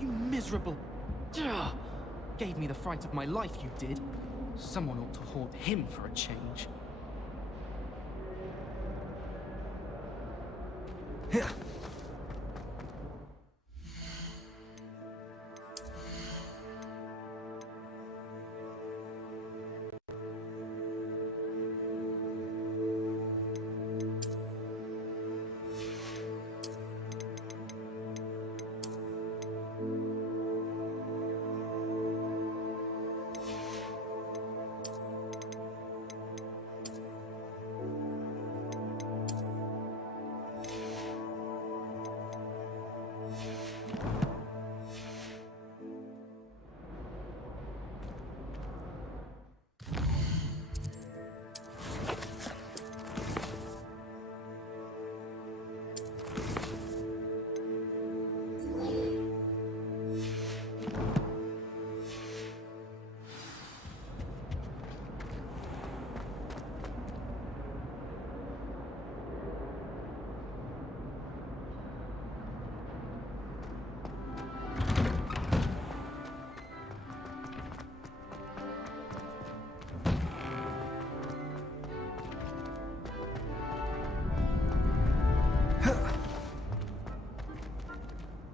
You miserable... Gave me the fright of my life, you did. Someone ought to haunt him for a change.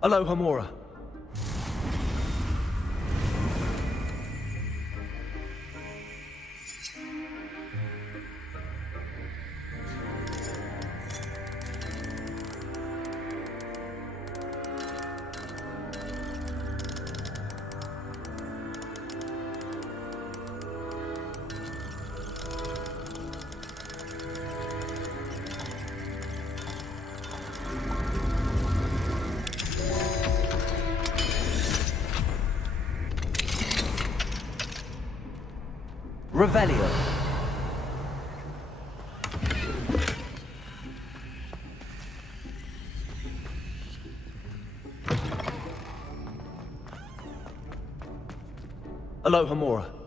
Aloha Mora. Revelio. Aloha Mora.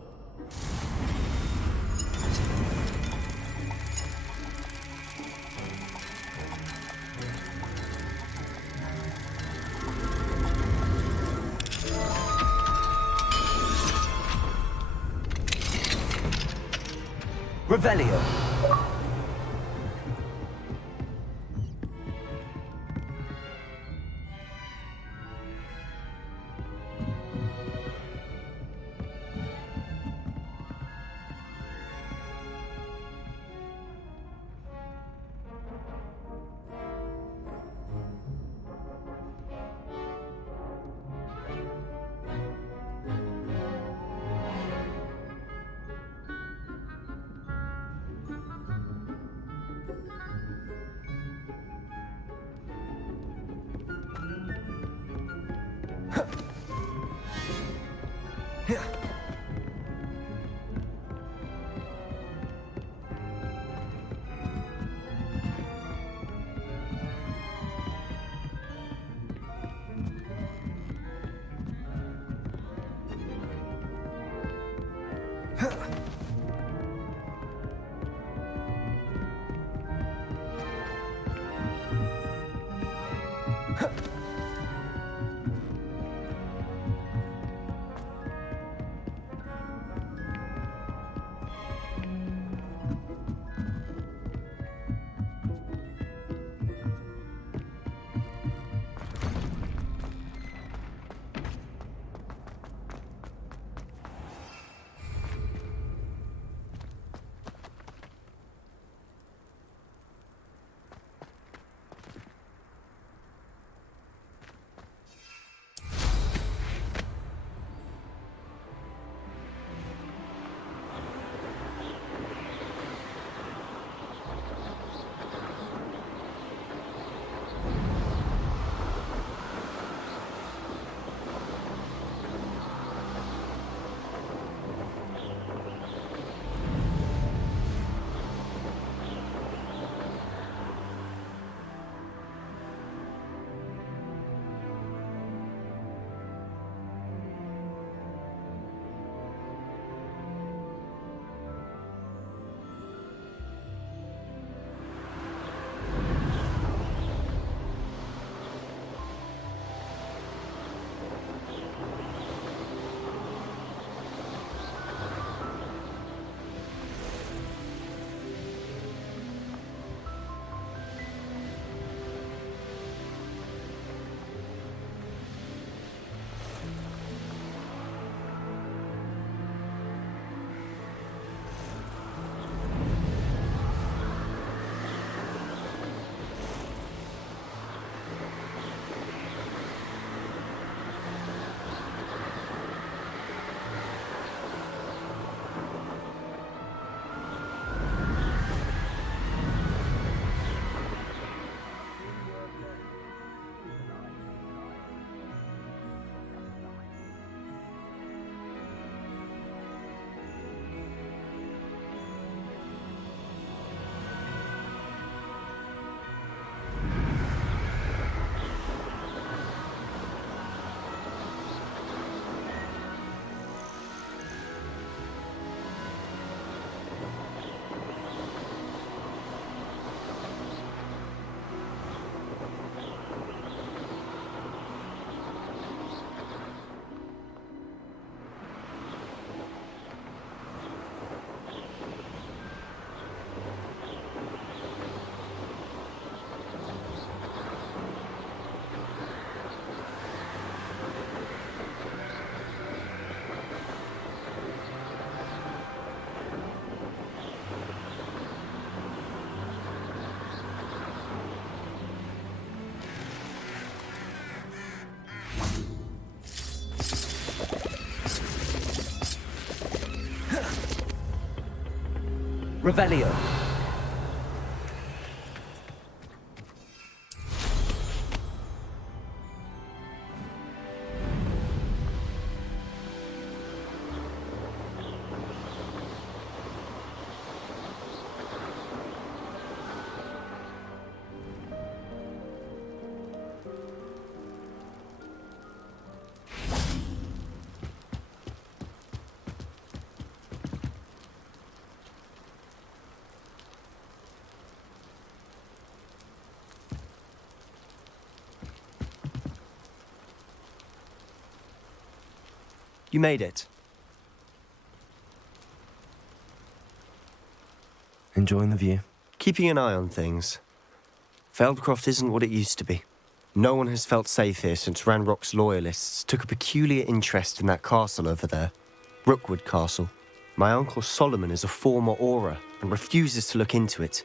Revelio. Revelio. You made it. Enjoying the view? Keeping an eye on things. Feldcroft isn't what it used to be. No one has felt safe here since Ranrock's loyalists took a peculiar interest in that castle over there. Rookwood Castle. My uncle Solomon is a former Auror and refuses to look into it,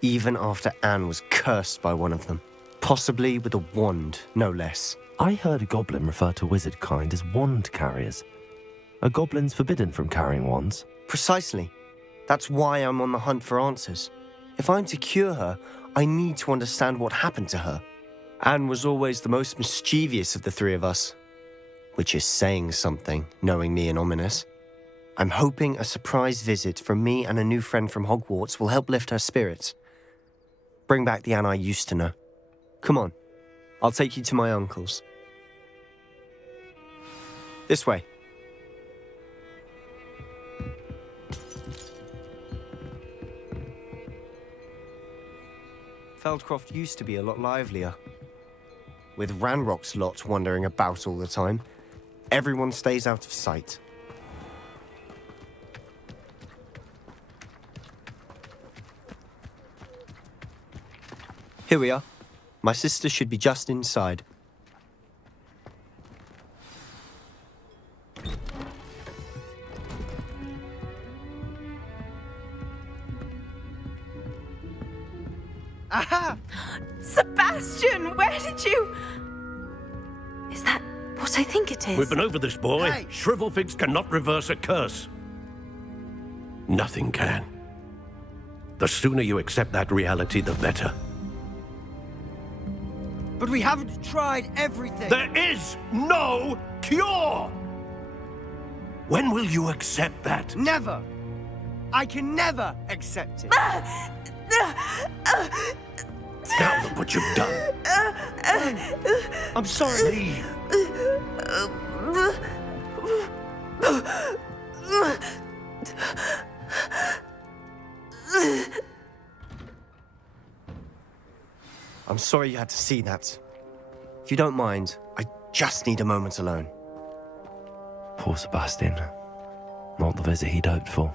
even after Anne was cursed by one of them. Possibly with a wand, no less. I heard a goblin refer to wizard kind as wand carriers. Are goblins forbidden from carrying wands? Precisely. That's why I'm on the hunt for answers. If I'm to cure her, I need to understand what happened to her. Anne was always the most mischievous of the three of us. Which is saying something, knowing me and Ominous. I'm hoping a surprise visit from me and a new friend from Hogwarts will help lift her spirits. Bring back the Anne I used to know. Come on, I'll take you to my uncle's. This way. Feldcroft used to be a lot livelier. With Ranrock's lot wandering about all the time, everyone stays out of sight. Here we are. My sister should be just inside. Aha! Sebastian, where did you... Is that what I think it is? We've been over this, boy. Hey. Shrivelfigs cannot reverse a curse. Nothing can. The sooner you accept that reality, the better. But we haven't tried everything. There is no cure! When will you accept that? Never. I can never accept it. Now look what you've done. I'm sorry. Leave. I'm sorry you had to see that. If you don't mind, I just need a moment alone. Poor Sebastian. Not the visit he'd hoped for.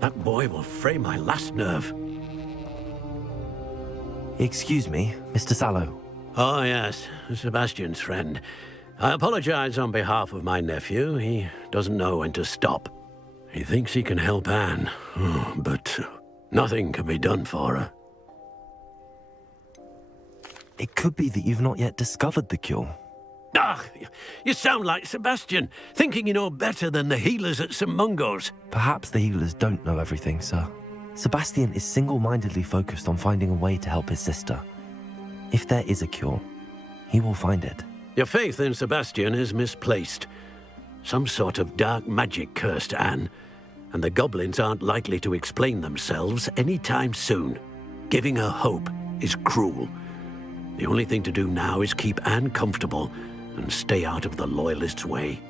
That boy will fray my last nerve. Excuse me, Mr. Sallow. Oh, yes, Sebastian's friend. I apologize on behalf of my nephew. He doesn't know when to stop. He thinks he can help Anne, but nothing can be done for her. It could be that you've not yet discovered the cure. Ah, you sound like Sebastian, thinking you know better than the healers at St. Mungo's. Perhaps the healers don't know everything, sir. Sebastian is single-mindedly focused on finding a way to help his sister. If there is a cure, he will find it. Your faith in Sebastian is misplaced. Some sort of dark magic cursed Anne, and the goblins aren't likely to explain themselves anytime soon. Giving her hope is cruel. The only thing to do now is keep Anne comfortable and stay out of the Loyalists' way.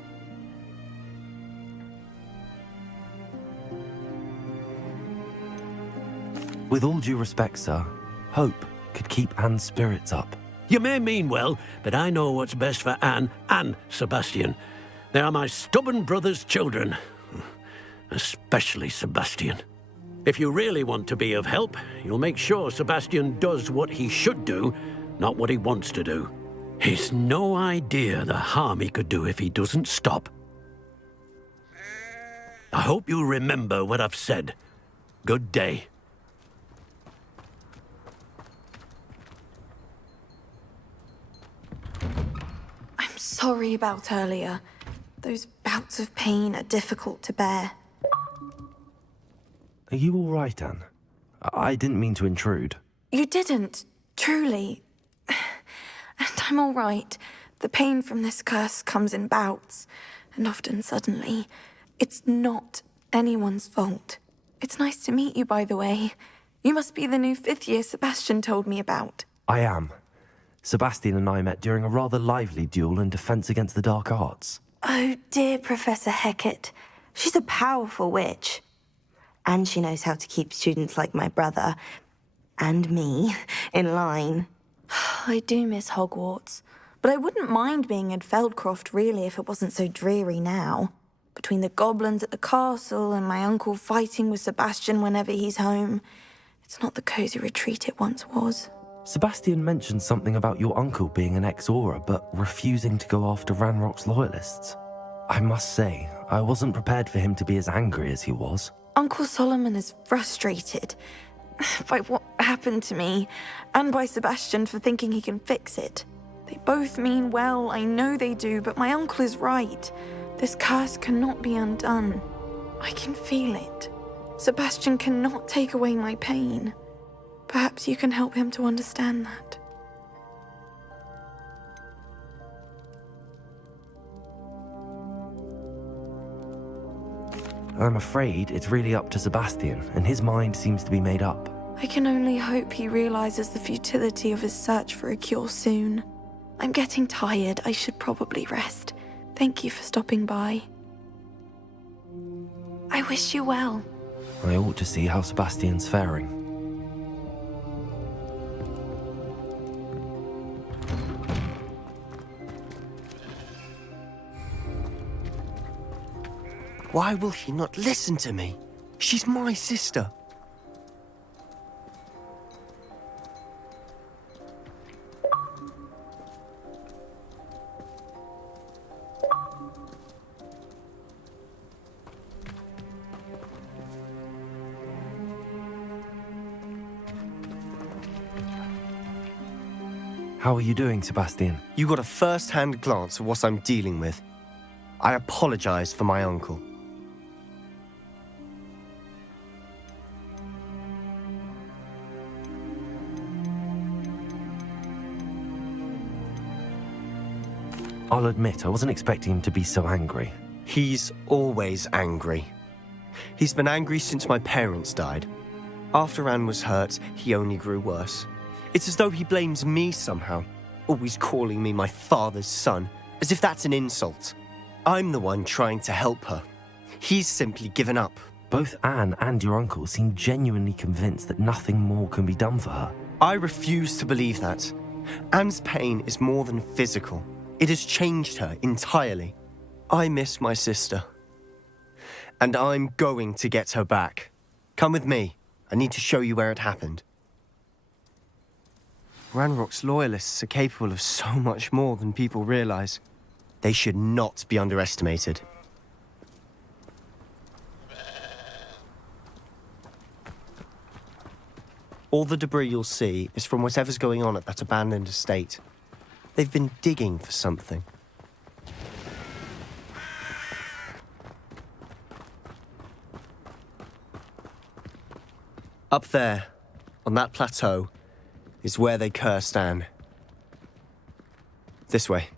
With all due respect, sir, hope could keep Anne's spirits up. You may mean well, but I know what's best for Anne and Sebastian. They are my stubborn brother's children. Especially Sebastian. If you really want to be of help, you'll make sure Sebastian does what he should do, not what he wants to do. He's no idea the harm he could do if he doesn't stop. I hope you'll remember what I've said. Good day. I'm sorry about earlier. Those bouts of pain are difficult to bear. Are you all right, Anne? I didn't mean to intrude. You didn't, truly. And I'm all right. The pain from this curse comes in bouts, and often suddenly. It's not anyone's fault. It's nice to meet you, by the way. You must be the new 5th year Sebastian told me about. I am. Sebastian and I met during a rather lively duel in defense against the dark arts. Oh, dear Professor Hecat. She's a powerful witch. And she knows how to keep students like my brother, and me, in line. I do miss Hogwarts, but I wouldn't mind being in Feldcroft, really, if it wasn't so dreary now. Between the goblins at the castle and my uncle fighting with Sebastian whenever he's home, it's not the cosy retreat it once was. Sebastian mentioned something about your uncle being an ex-Auror, but refusing to go after Ranrock's loyalists. I must say, I wasn't prepared for him to be as angry as he was. Uncle Solomon is frustrated by what happened to me, and by Sebastian for thinking he can fix it. They both mean well, I know they do, but my uncle is right. This curse cannot be undone. I can feel it. Sebastian cannot take away my pain. Perhaps you can help him to understand that. I'm afraid it's really up to Sebastian, and his mind seems to be made up. I can only hope he realizes the futility of his search for a cure soon. I'm getting tired. I should probably rest. Thank you for stopping by. I wish you well. I ought to see how Sebastian's faring. Why will he not listen to me? She's my sister. How are you doing, Sebastian? You got a first-hand glance at what I'm dealing with. I apologize for my uncle. I'll admit, I wasn't expecting him to be so angry. He's always angry. He's been angry since my parents died. After Anne was hurt, he only grew worse. It's as though he blames me somehow, always calling me my father's son, as if that's an insult. I'm the one trying to help her. He's simply given up. Both Anne and your uncle seem genuinely convinced that nothing more can be done for her. I refuse to believe that. Anne's pain is more than physical. It has changed her entirely. I miss my sister. And I'm going to get her back. Come with me. I need to show you where it happened. Ranrock's loyalists are capable of so much more than people realize. They should not be underestimated. All the debris you'll see is from whatever's going on at that abandoned estate. They've been digging for something. Up there, on that plateau, is where they cursed Anne. This way.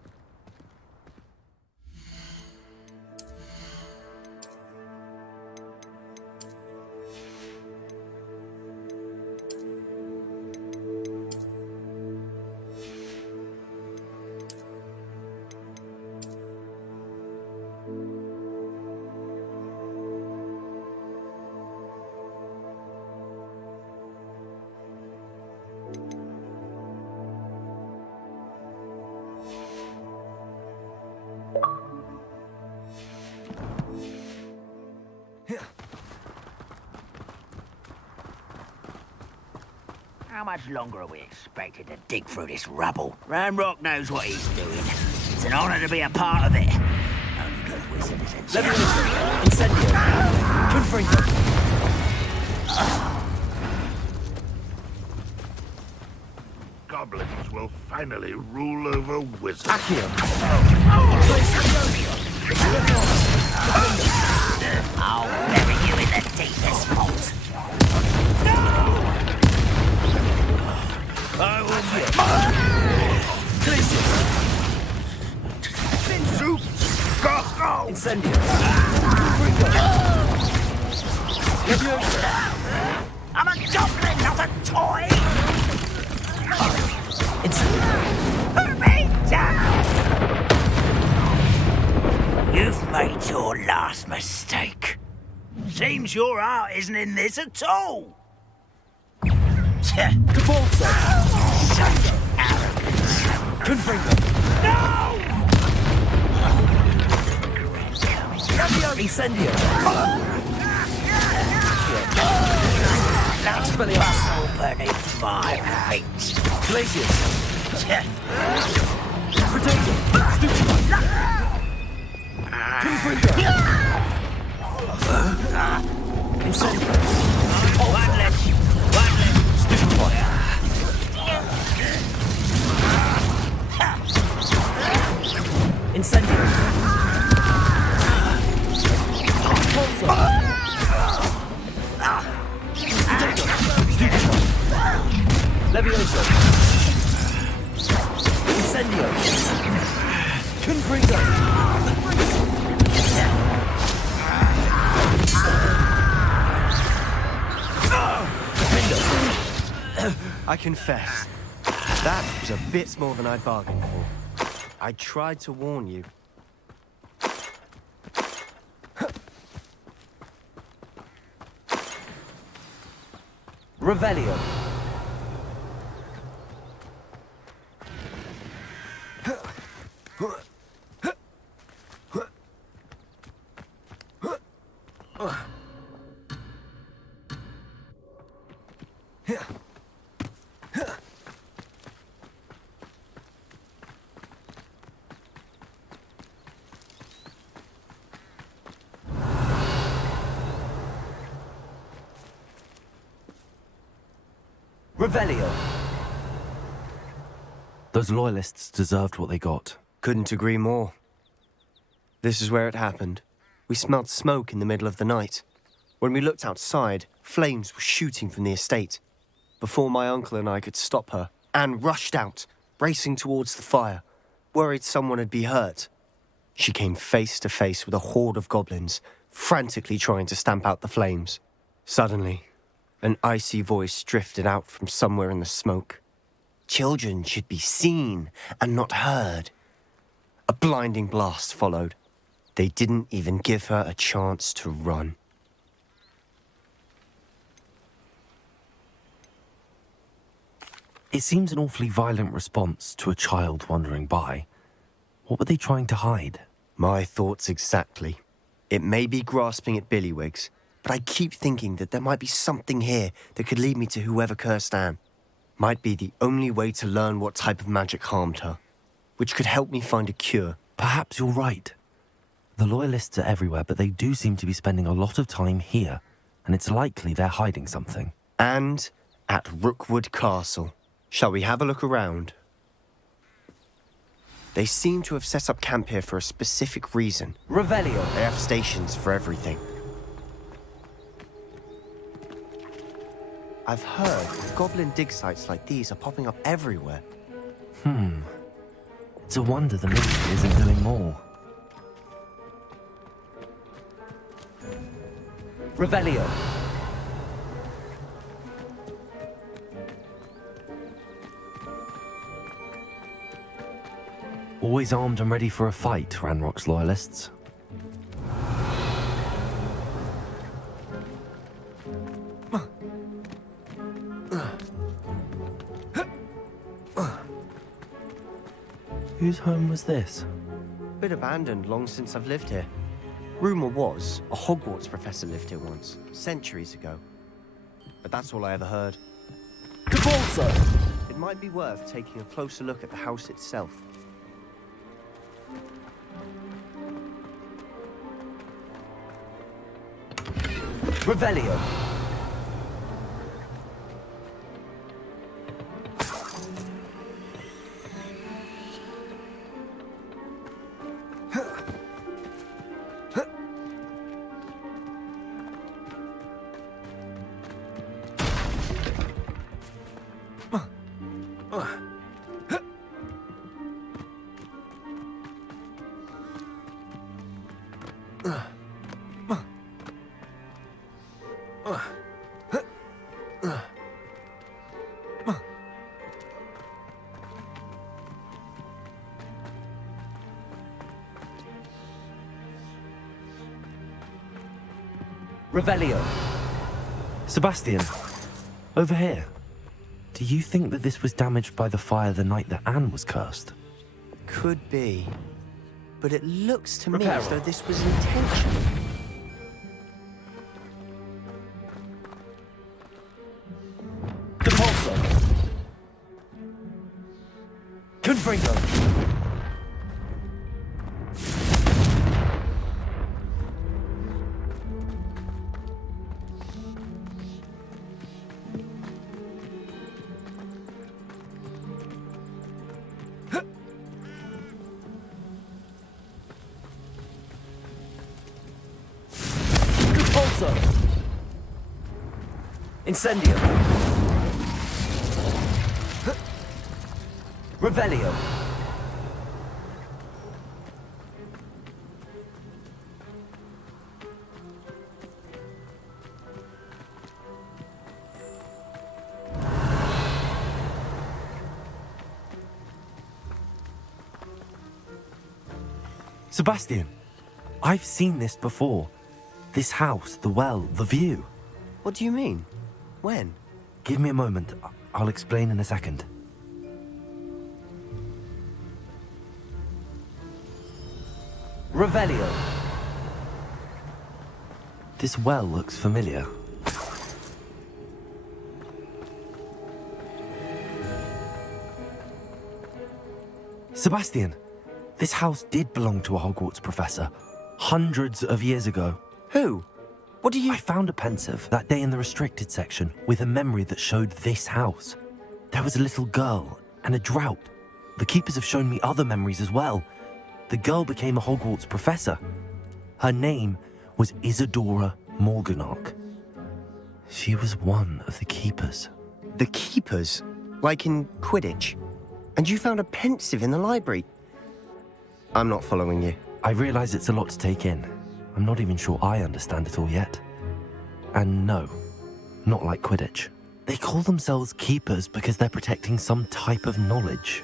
How much longer are we expected to dig through this rubble? Ranrock knows what he's doing. It's an honor to be a part of it. Only good wizard is a Incendio. Confringo. Goblins will finally rule over wizards. Accio. I'll bury you in the deepest vault. I will Incendio. I'm a goblin, not a toy! Put me down! You've made your last mistake. Seems your heart isn't in this at all. Cabalso. Such arrogance. Confringo. Incendio. Muscle beneath my feet. Glacius. Potato. Confringo. Incendio. One left. Incendio. Levioso. Incendio. Confringo. I confess, that was a bit more than I'd bargained for. I tried to warn you. Revelio. Revelio. Those loyalists deserved what they got. Couldn't agree more. This is where it happened. We smelled smoke in the middle of the night. When we looked outside, flames were shooting from the estate. Before my uncle and I could stop her, Anne rushed out, racing towards the fire, worried someone would be hurt. She came face to face with a horde of goblins, frantically trying to stamp out the flames. Suddenly, an icy voice drifted out from somewhere in the smoke. Children should be seen and not heard. A blinding blast followed. They didn't even give her a chance to run. It seems an awfully violent response to a child wandering by. What were they trying to hide? My thoughts exactly. It may be grasping at Billywigs, but I keep thinking that there might be something here that could lead me to whoever cursed Anne. Might be the only way to learn what type of magic harmed her, which could help me find a cure. Perhaps you're right. The loyalists are everywhere, but they do seem to be spending a lot of time here, and it's likely they're hiding something. And at Rookwood Castle. Shall we have a look around? They seem to have set up camp here for a specific reason. Revelio. They have stations for everything. I've heard goblin dig sites like these are popping up everywhere. It's a wonder the ministry isn't doing more. Revelio. Always armed and ready for a fight, Ranrock's loyalists. Whose home was this? Been abandoned long since I've lived here. Rumor was a Hogwarts professor lived here once, centuries ago. But that's all I ever heard. Capulso! It might be worth taking a closer look at the house itself. Revelio. Revelio. Sebastian, over here. Do you think that this was damaged by the fire the night that Anne was cursed? Could be. But it looks to me Reparo. as though this was intentional. Capulso. Confringo. Capulso. Incendio. Revelio. Sebastian, I've seen this before. This house, the well, the view. What do you mean? When? Give me a moment. I'll explain in a second. Revelio. This well looks familiar. Sebastian, this house did belong to a Hogwarts professor, hundreds of years ago. Who? What do you... I found a pensive that day in the restricted section with a memory that showed this house. There was a little girl and a drought. The keepers have shown me other memories as well. The girl became a Hogwarts professor. Her name was Isadora Morganach. She was one of the keepers. The keepers? Like in Quidditch? And you found a pensive in the library? I'm not following you. I realize it's a lot to take in. I'm not even sure I understand it all yet. And no, not like Quidditch. They call themselves keepers because they're protecting some type of knowledge.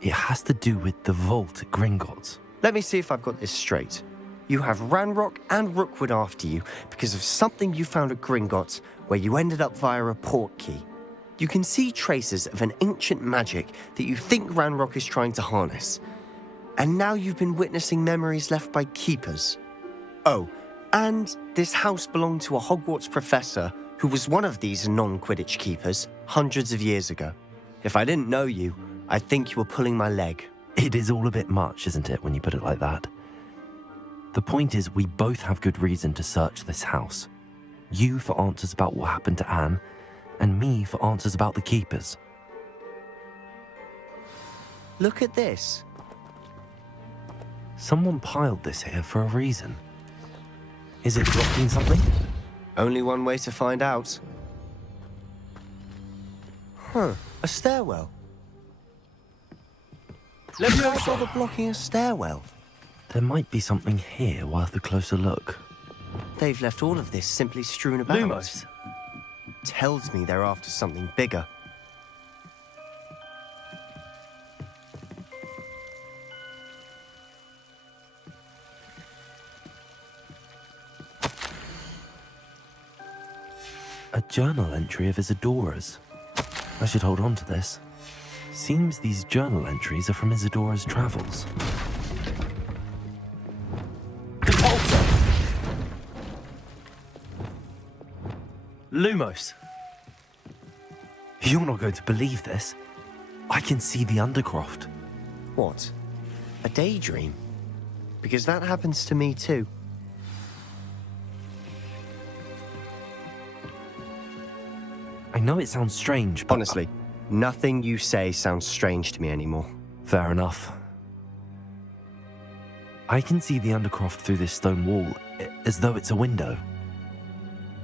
It has to do with the vault at Gringotts. Let me see if I've got this straight. You have Ranrock and Rookwood after you because of something you found at Gringotts where you ended up via a port key. You can see traces of an ancient magic that you think Ranrock is trying to harness. And now you've been witnessing memories left by keepers. Oh, and this house belonged to a Hogwarts professor who was one of these non-Quidditch keepers hundreds of years ago. If I didn't know you, I'd think you were pulling my leg. It is all a bit much, isn't it, when you put it like that? The point is, we both have good reason to search this house. You for answers about what happened to Anne, and me for answers about the keepers. Look at this. Someone piled this here for a reason. Is it blocking something? Only one way to find out. Huh, a stairwell. Why bother blocking a stairwell? There might be something here worth a closer look. They've left all of this simply strewn about. Lumos. Tells me they're after something bigger. A journal entry of Isadora's. I should hold on to this. Seems these journal entries are from Isadora's travels. Lumos! You're not going to believe this. I can see the Undercroft. What? A daydream? Because that happens to me too. I know it sounds strange, but... Honestly, nothing you say sounds strange to me anymore. Fair enough. I can see the Undercroft through this stone wall, as though it's a window.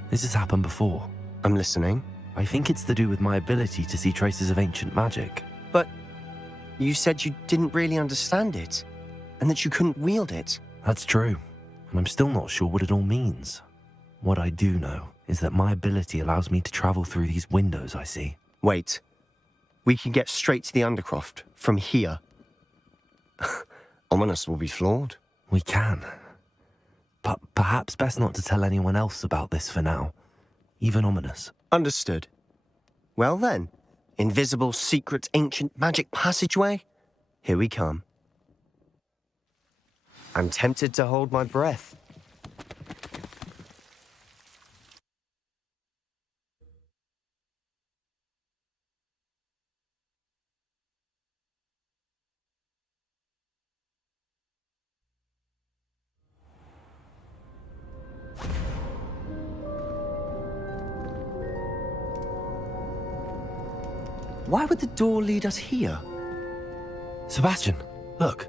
This has happened before. I'm listening. I think it's to do with my ability to see traces of ancient magic. But you said you didn't really understand it, and that you couldn't wield it. That's true, and I'm still not sure what it all means. What I do know is that my ability allows me to travel through these windows I see. Wait. We can get straight to the Undercroft from here. Ominous will be floored. We can. But perhaps best not to tell anyone else about this for now. Even Ominous. Understood. Well then, invisible, secret, ancient magic passageway? Here we come. I'm tempted to hold my breath. Why would the door lead us here? Sebastian, look.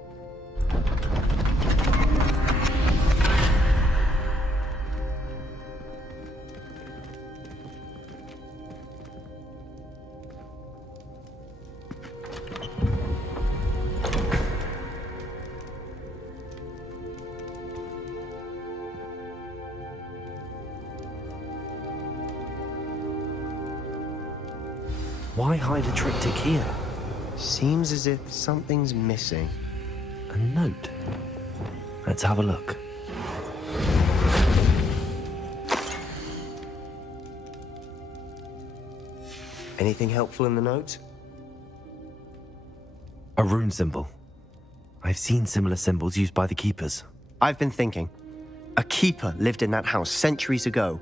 Why hide a triptych here? Seems as if something's missing. A note. Let's have a look. Anything helpful in the note? A rune symbol. I've seen similar symbols used by the keepers. I've been thinking. A keeper lived in that house centuries ago,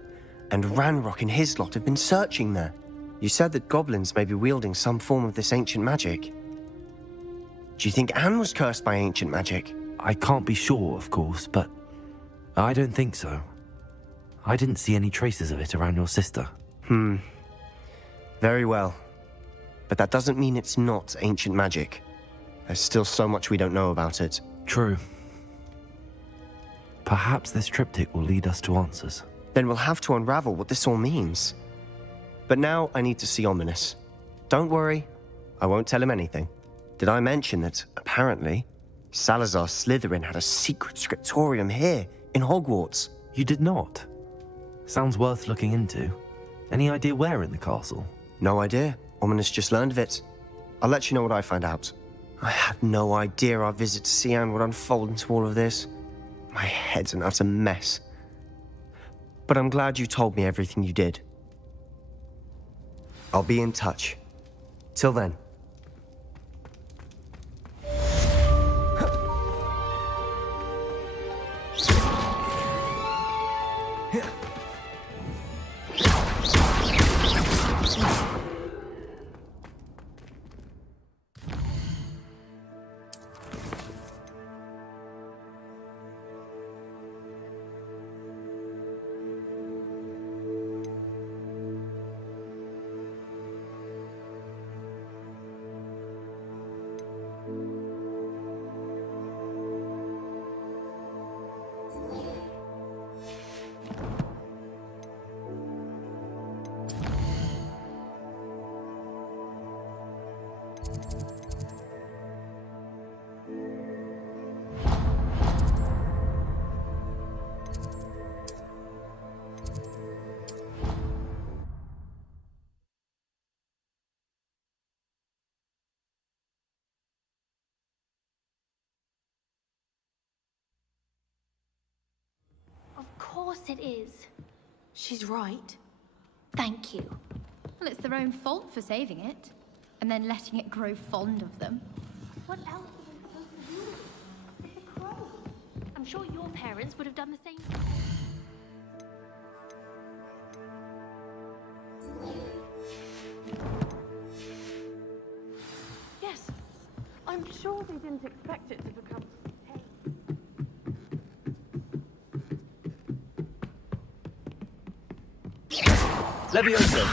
and Ranrock and his lot have been searching there. You said that goblins may be wielding some form of this ancient magic. Do you think Anne was cursed by ancient magic? I can't be sure, of course, but I don't think so. I didn't see any traces of it around your sister. Very well. But that doesn't mean it's not ancient magic. There's still so much we don't know about it. True. Perhaps this triptych will lead us to answers. Then we'll have to unravel what this all means. But now I need to see Ominous. Don't worry, I won't tell him anything. Did I mention that, apparently, Salazar Slytherin had a secret scriptorium here, in Hogwarts? You did not? Sounds worth looking into. Any idea where in the castle? No idea. Ominous just learned of it. I'll let you know what I find out. I had no idea our visit to Cian would unfold into all of this. My head's an utter mess. But I'm glad you told me everything you did. I'll be in touch. Till then. Of course it is. She's right. Thank you. Well, it's their own fault for saving it, and then letting it grow fond of them. What else are they supposed to do with it? It's a crow. I'm sure your parents would have done the same. didn't expect it to become... Levioso!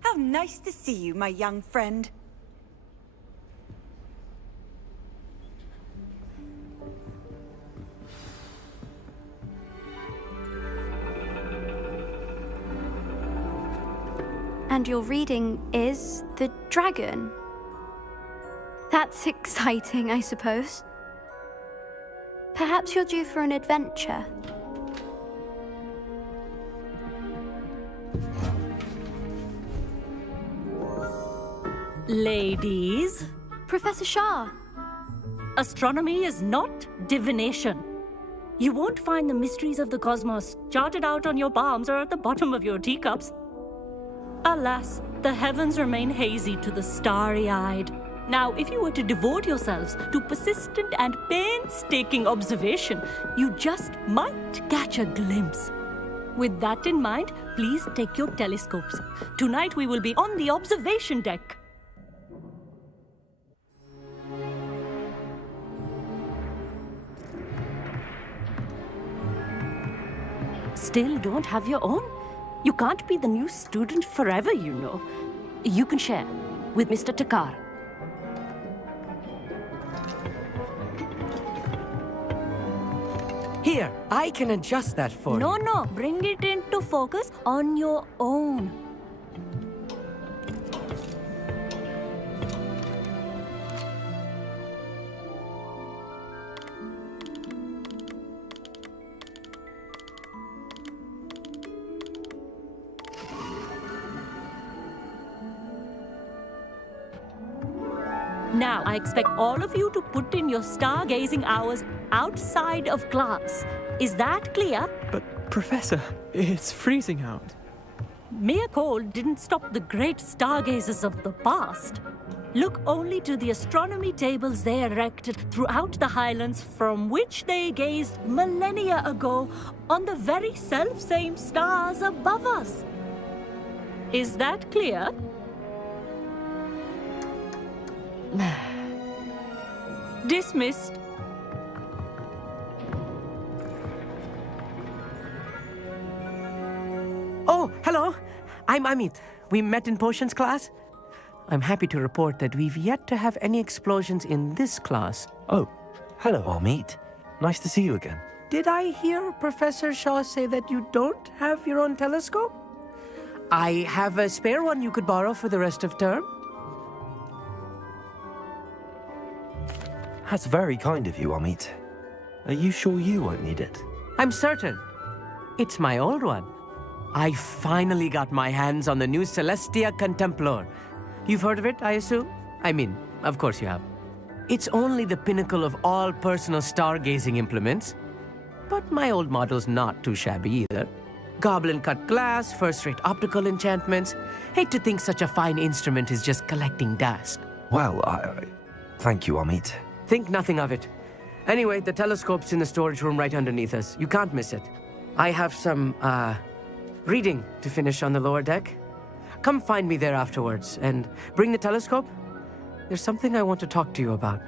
How nice to see you, my young friend. And your reading is the dragon. That's exciting, I suppose. Perhaps you're due for an adventure. Ladies, Professor Shah. astronomy is not divination. You won't find the mysteries of the cosmos charted out on your palms or at the bottom of your teacups. Alas, the heavens remain hazy to the starry-eyed. Now, if you were to devote yourselves to persistent and painstaking observation, you just might catch a glimpse. With that in mind, please take your telescopes. Tonight we will be on the observation deck. Still don't have your own? You can't be the new student forever, you know. You can share with Mr. Takar. Here, I can adjust that for you. No, bring it into focus on your own. Now, I expect all of you to put in your stargazing hours outside of class. Is that clear? But, Professor, it's freezing out. Mere cold didn't stop the great stargazers of the past. Look only to the astronomy tables they erected throughout the Highlands from which they gazed millennia ago on the very self-same stars above us. Is that clear? Dismissed. Oh, hello. I'm Amit. We met in potions class. I'm happy to report that we've yet to have any explosions in this class. Oh, hello, Hogsmeade. Nice to see you again. Did I hear Professor Shaw say that you don't have your own telescope? I have a spare one you could borrow for the rest of term. That's very kind of you, Hogsmeade. Are you sure you won't need it? I'm certain. It's my old one. I finally got my hands on the new Celestia Contemplar. You've heard of it, I assume? I mean, of course you have. It's only the pinnacle of all personal stargazing implements. But my old model's not too shabby either. Goblin-cut glass, first-rate optical enchantments. Hate to think such a fine instrument is just collecting dust. Well, thank you, Hogsmeade. Think nothing of it. Anyway, the telescope's in the storage room right underneath us. You can't miss it. I have some, reading to finish on the lower deck. Come find me there afterwards, and bring the telescope. There's something I want to talk to you about.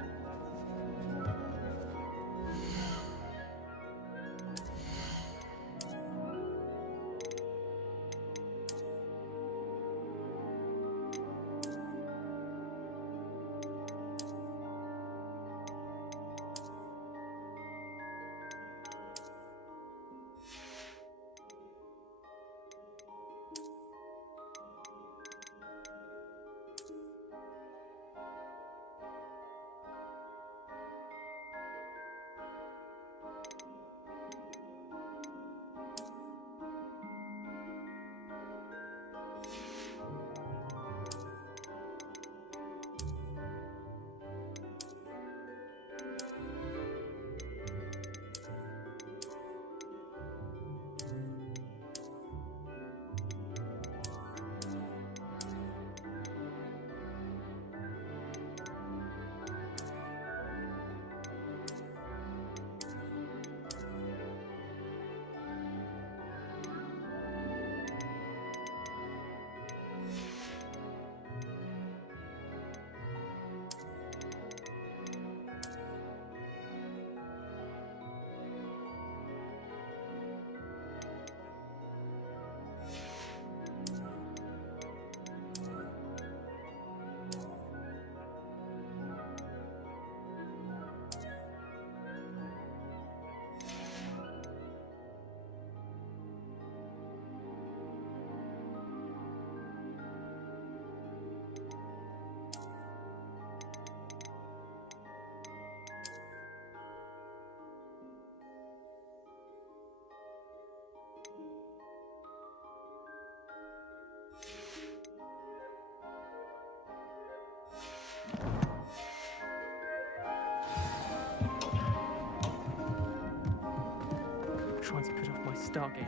tried to put off my stargazing.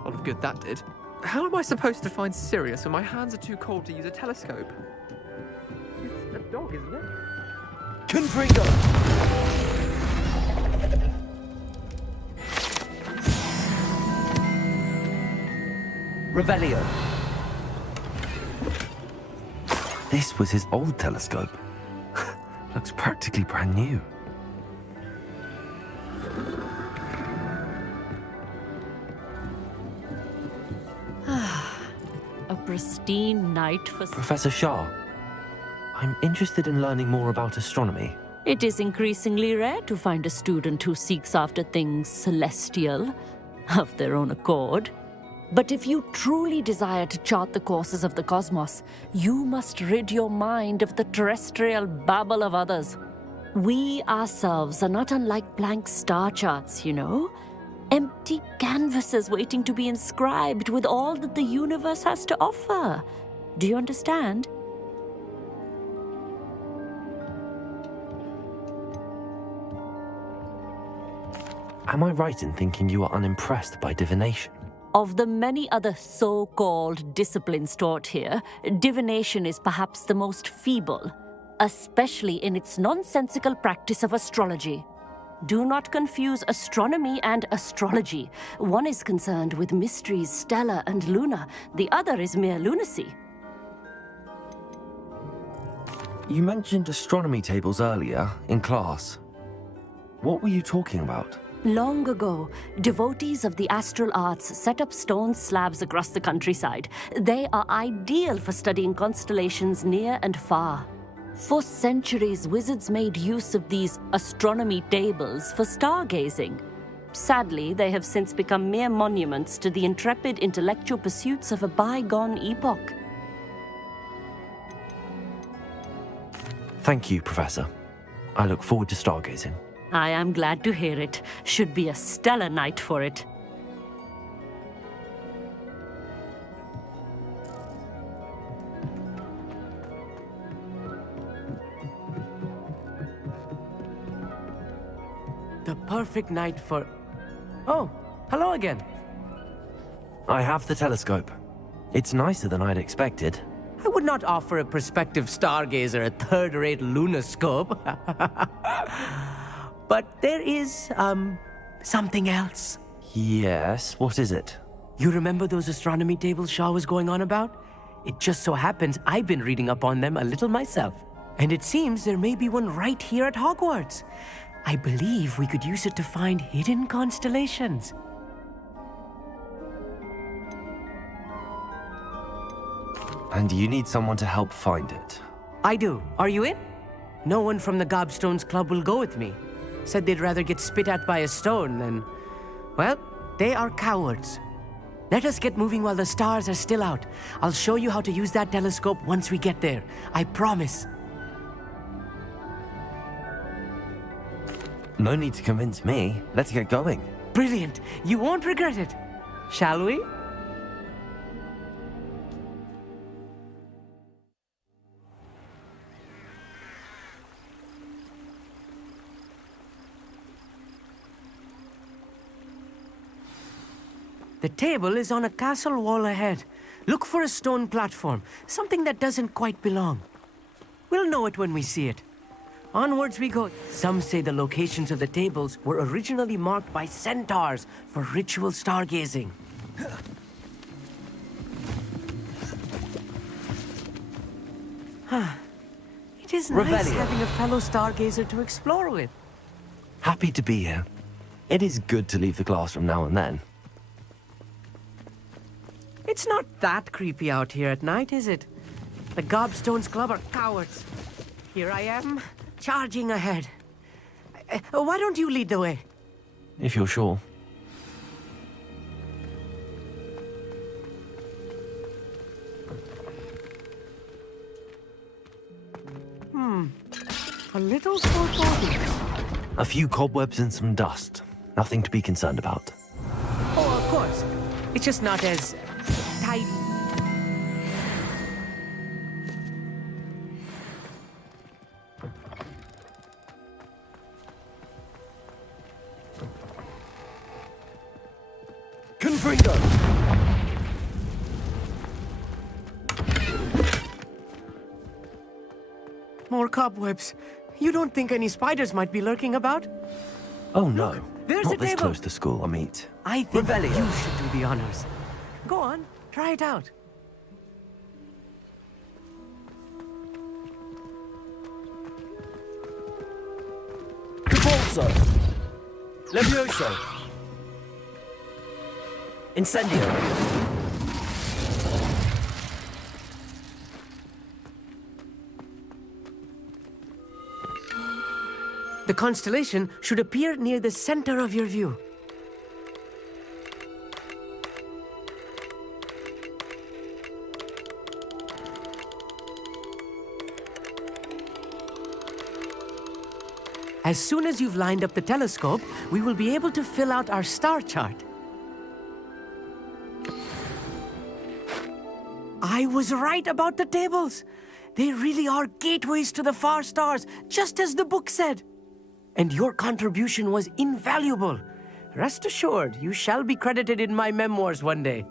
A lot of good that did. How am I supposed to find Sirius when my hands are too cold to use a telescope? It's a dog, isn't it? Confringo! Revelio. This was his old telescope. Looks practically brand new. A pristine night for... Professor Shah, I'm interested in learning more about astronomy. It is increasingly rare to find a student who seeks after things celestial, of their own accord. But if you truly desire to chart the courses of the cosmos, you must rid your mind of the terrestrial babble of others. We ourselves are not unlike blank star charts, you know? Empty canvases waiting to be inscribed with all that the universe has to offer. Do you understand? Am I right in thinking you are unimpressed by divination? Of the many other so-called disciplines taught here, divination is perhaps the most feeble, especially in its nonsensical practice of astrology. Do not confuse astronomy and astrology. One is concerned with mysteries stellar and lunar, the other is mere lunacy. You mentioned astronomy tables earlier, in class. What were you talking about? Long ago, devotees of the astral arts set up stone slabs across the countryside. They are ideal for studying constellations near and far. For centuries, wizards made use of these astronomy tables for stargazing. Sadly, they have since become mere monuments to the intrepid intellectual pursuits of a bygone epoch. Thank you, Professor. I look forward to stargazing. I am glad to hear it. Should be a stellar night for it. The perfect night for... Oh, hello again. I have the telescope. It's nicer than I'd expected. I would not offer a prospective stargazer a third-rate lunoscope. But there is, something else. Yes, what is it? You remember those astronomy tables Shaw was going on about? It just so happens I've been reading up on them a little myself. And it seems there may be one right here at Hogwarts. I believe we could use it to find hidden constellations. And you need someone to help find it. I do. Are you in? No one from the Gobstones Club will go with me. Said they'd rather get spit at by a stone than... Well, they are cowards. Let us get moving while the stars are still out. I'll show you how to use that telescope once we get there. I promise. No need to convince me. Let's get going. Brilliant. You won't regret it. Shall we? The table is on a castle wall ahead. Look for a stone platform, something that doesn't quite belong. We'll know it when we see it. Onwards we go. Some say the locations of the tables were originally marked by centaurs for ritual stargazing. It is nice having a fellow stargazer to explore with. Happy to be here. It is good to leave the classroom now and then. It's not that creepy out here at night, is it? The Gobstones Club are cowards. Here I am, charging ahead. Why don't you lead the way? If you're sure. A little foreboding. A few cobwebs and some dust. Nothing to be concerned about. Oh, of course. It's just not as tidy. finger! More cobwebs. You don't think any spiders might be lurking about? Oh no, there's not a this table. close to school, Amit. I think you should do the honors. Go on, try it out. Repulso! Levioso! Incendio! The constellation should appear near the center of your view. As soon as you've lined up the telescope, we will be able to fill out our star chart. I was right about the tables. They really are gateways to the far stars, just as the book said. And your contribution was invaluable. Rest assured, you shall be credited in my memoirs one day.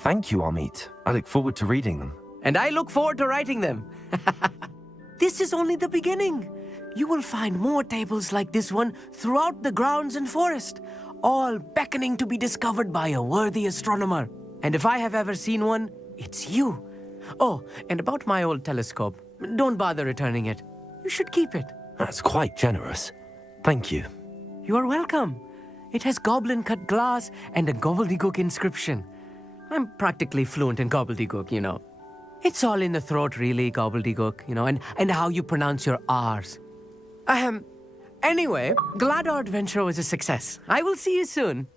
Thank you, Amit. I look forward to reading them. And I look forward to writing them. This is only the beginning. You will find more tables like this one throughout the grounds and forest, all beckoning to be discovered by a worthy astronomer. And if I have ever seen one, it's you. Oh, and about my old telescope, don't bother returning it. You should keep it. That's quite generous. Thank you. You're welcome. It has goblin-cut glass and a gobbledygook inscription. I'm practically fluent in gobbledygook, you know. It's all in the throat, really, gobbledygook, you know, and how you pronounce your R's. Anyway, glad our adventure was a success. I will see you soon.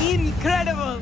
Incredible!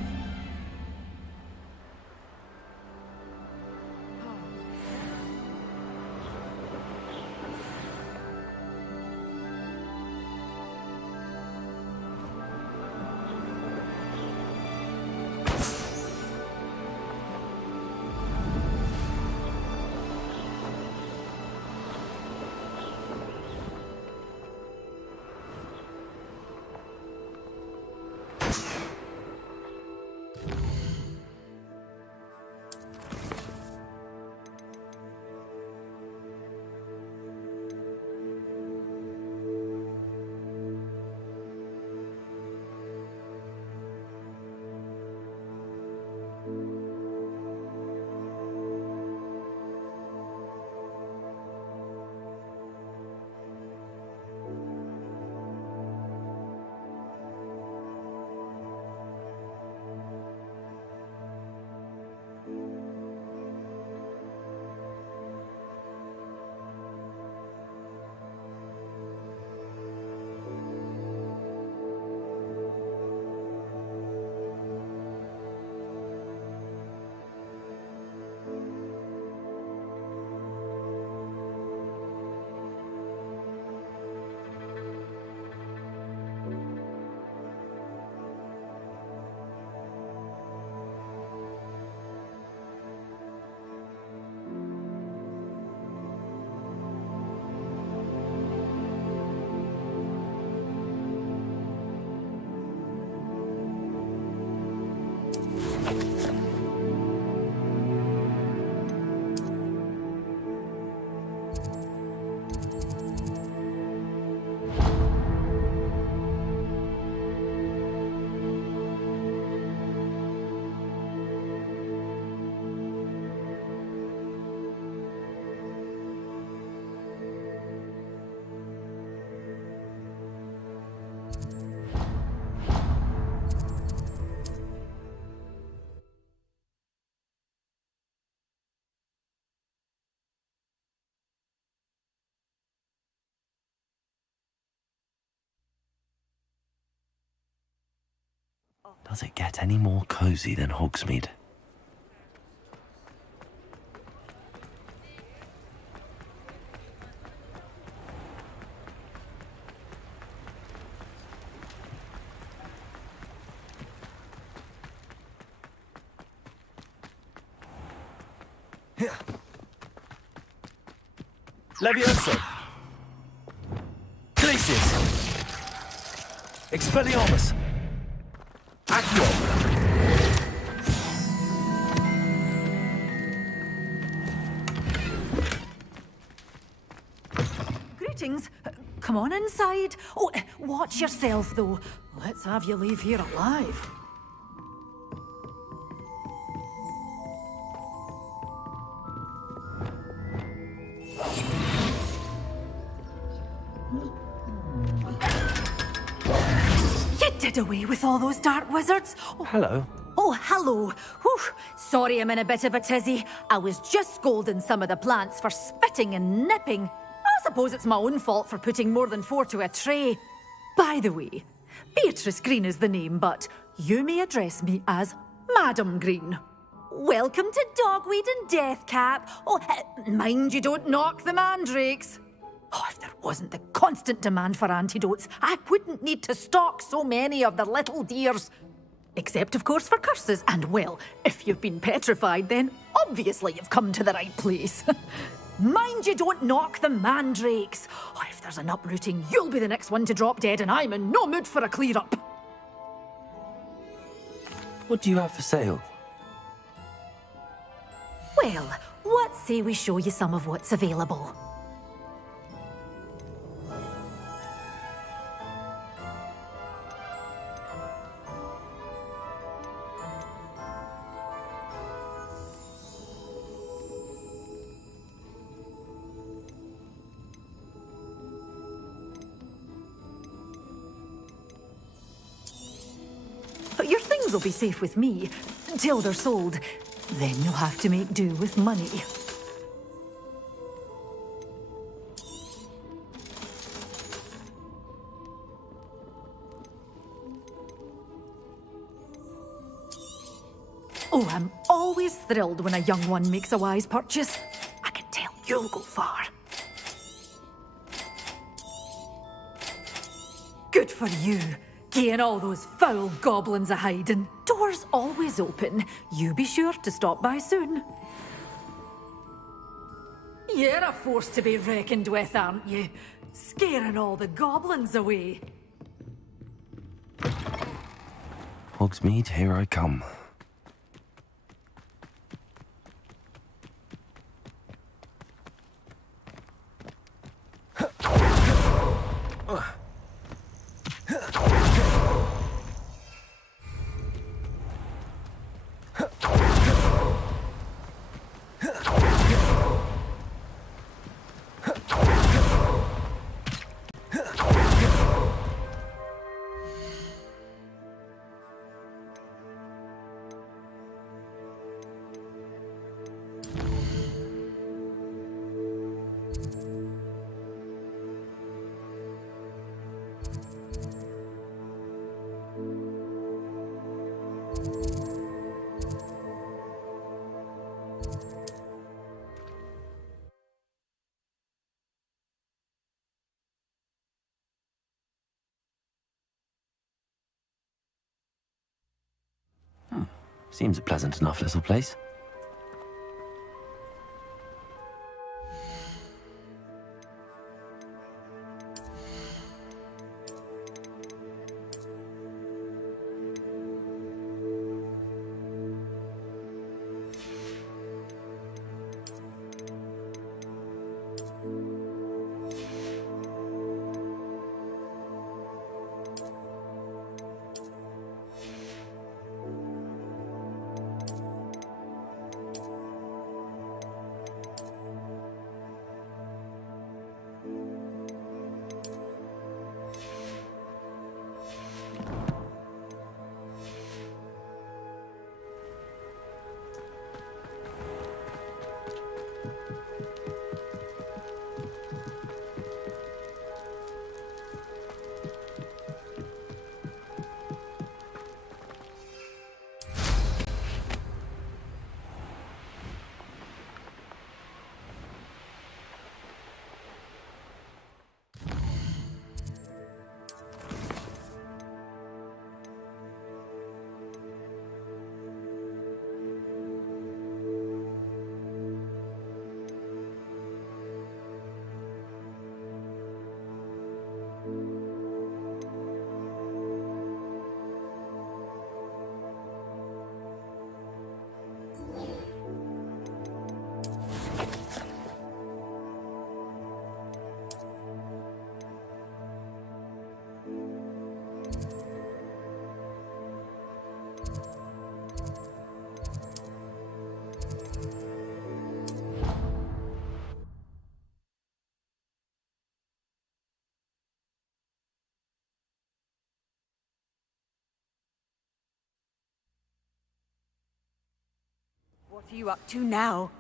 Does it get any more cozy than Hogsmeade? Levioso! Glacius! Expelliarmus! Accio! Greetings. Come on inside. Oh, watch yourself, though. Let's have you leave here alive. You did away with all those dark wizards. Hello. Oh, hello. Whew. Sorry I'm in a bit of a tizzy. I was just scolding some of the plants for spitting and nipping. I suppose it's my own fault for putting more than 4 to a tray. By the way, Beatrice Green is the name, but you may address me as Madam Green. Welcome to Dogweed and Deathcap. Oh, mind you don't knock the mandrakes. Oh, if there wasn't the constant demand for antidotes, I wouldn't need to stock so many of the little dears. Except, of course, for curses. And, well, if you've been petrified, then obviously you've come to the right place. Mind you don't knock the mandrakes. Oh, if there's an uprooting, you'll be the next one to drop dead, and I'm in no mood for a clear-up. What do you have for sale? Well, what say we show you some of what's available? Your things will be safe with me, till they're sold. Then you'll have to make do with money. Oh, I'm always thrilled when a young one makes a wise purchase. I can tell you'll go far. Good for you. Getting all those foul goblins a hiding. Doors always open. You be sure to stop by soon. You're a force to be reckoned with, aren't you? Scaring all the goblins away. Hogsmeade, here I come. Seems a pleasant enough little place. What are you up to now?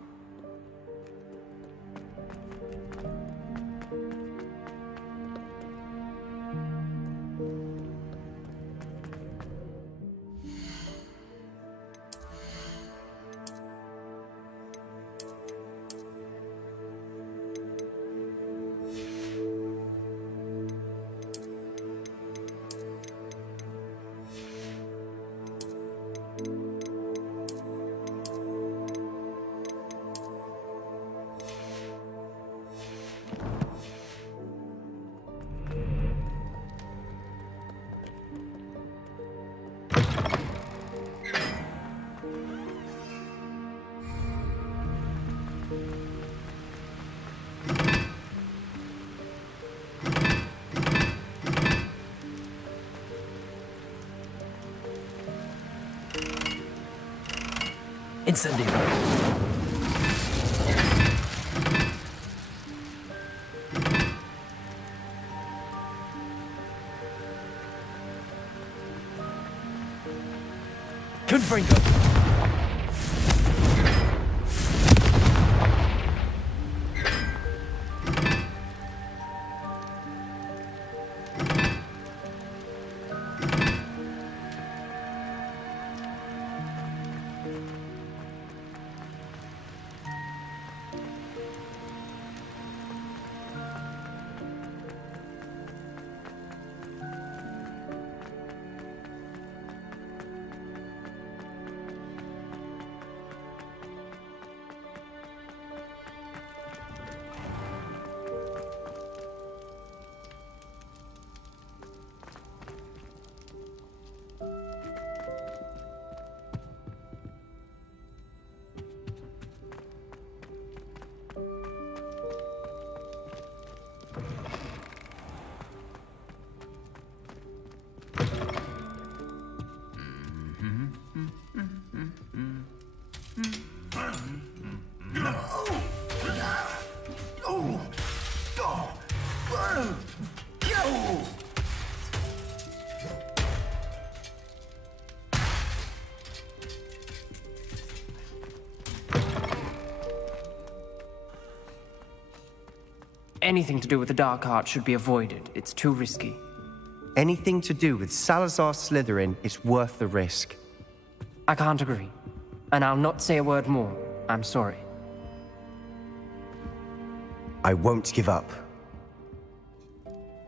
Incendio. Confringo. Anything to do with the dark art should be avoided. It's too risky. Anything to do with Salazar Slytherin is worth the risk. I can't agree. And I'll not say a word more. I'm sorry. I won't give up.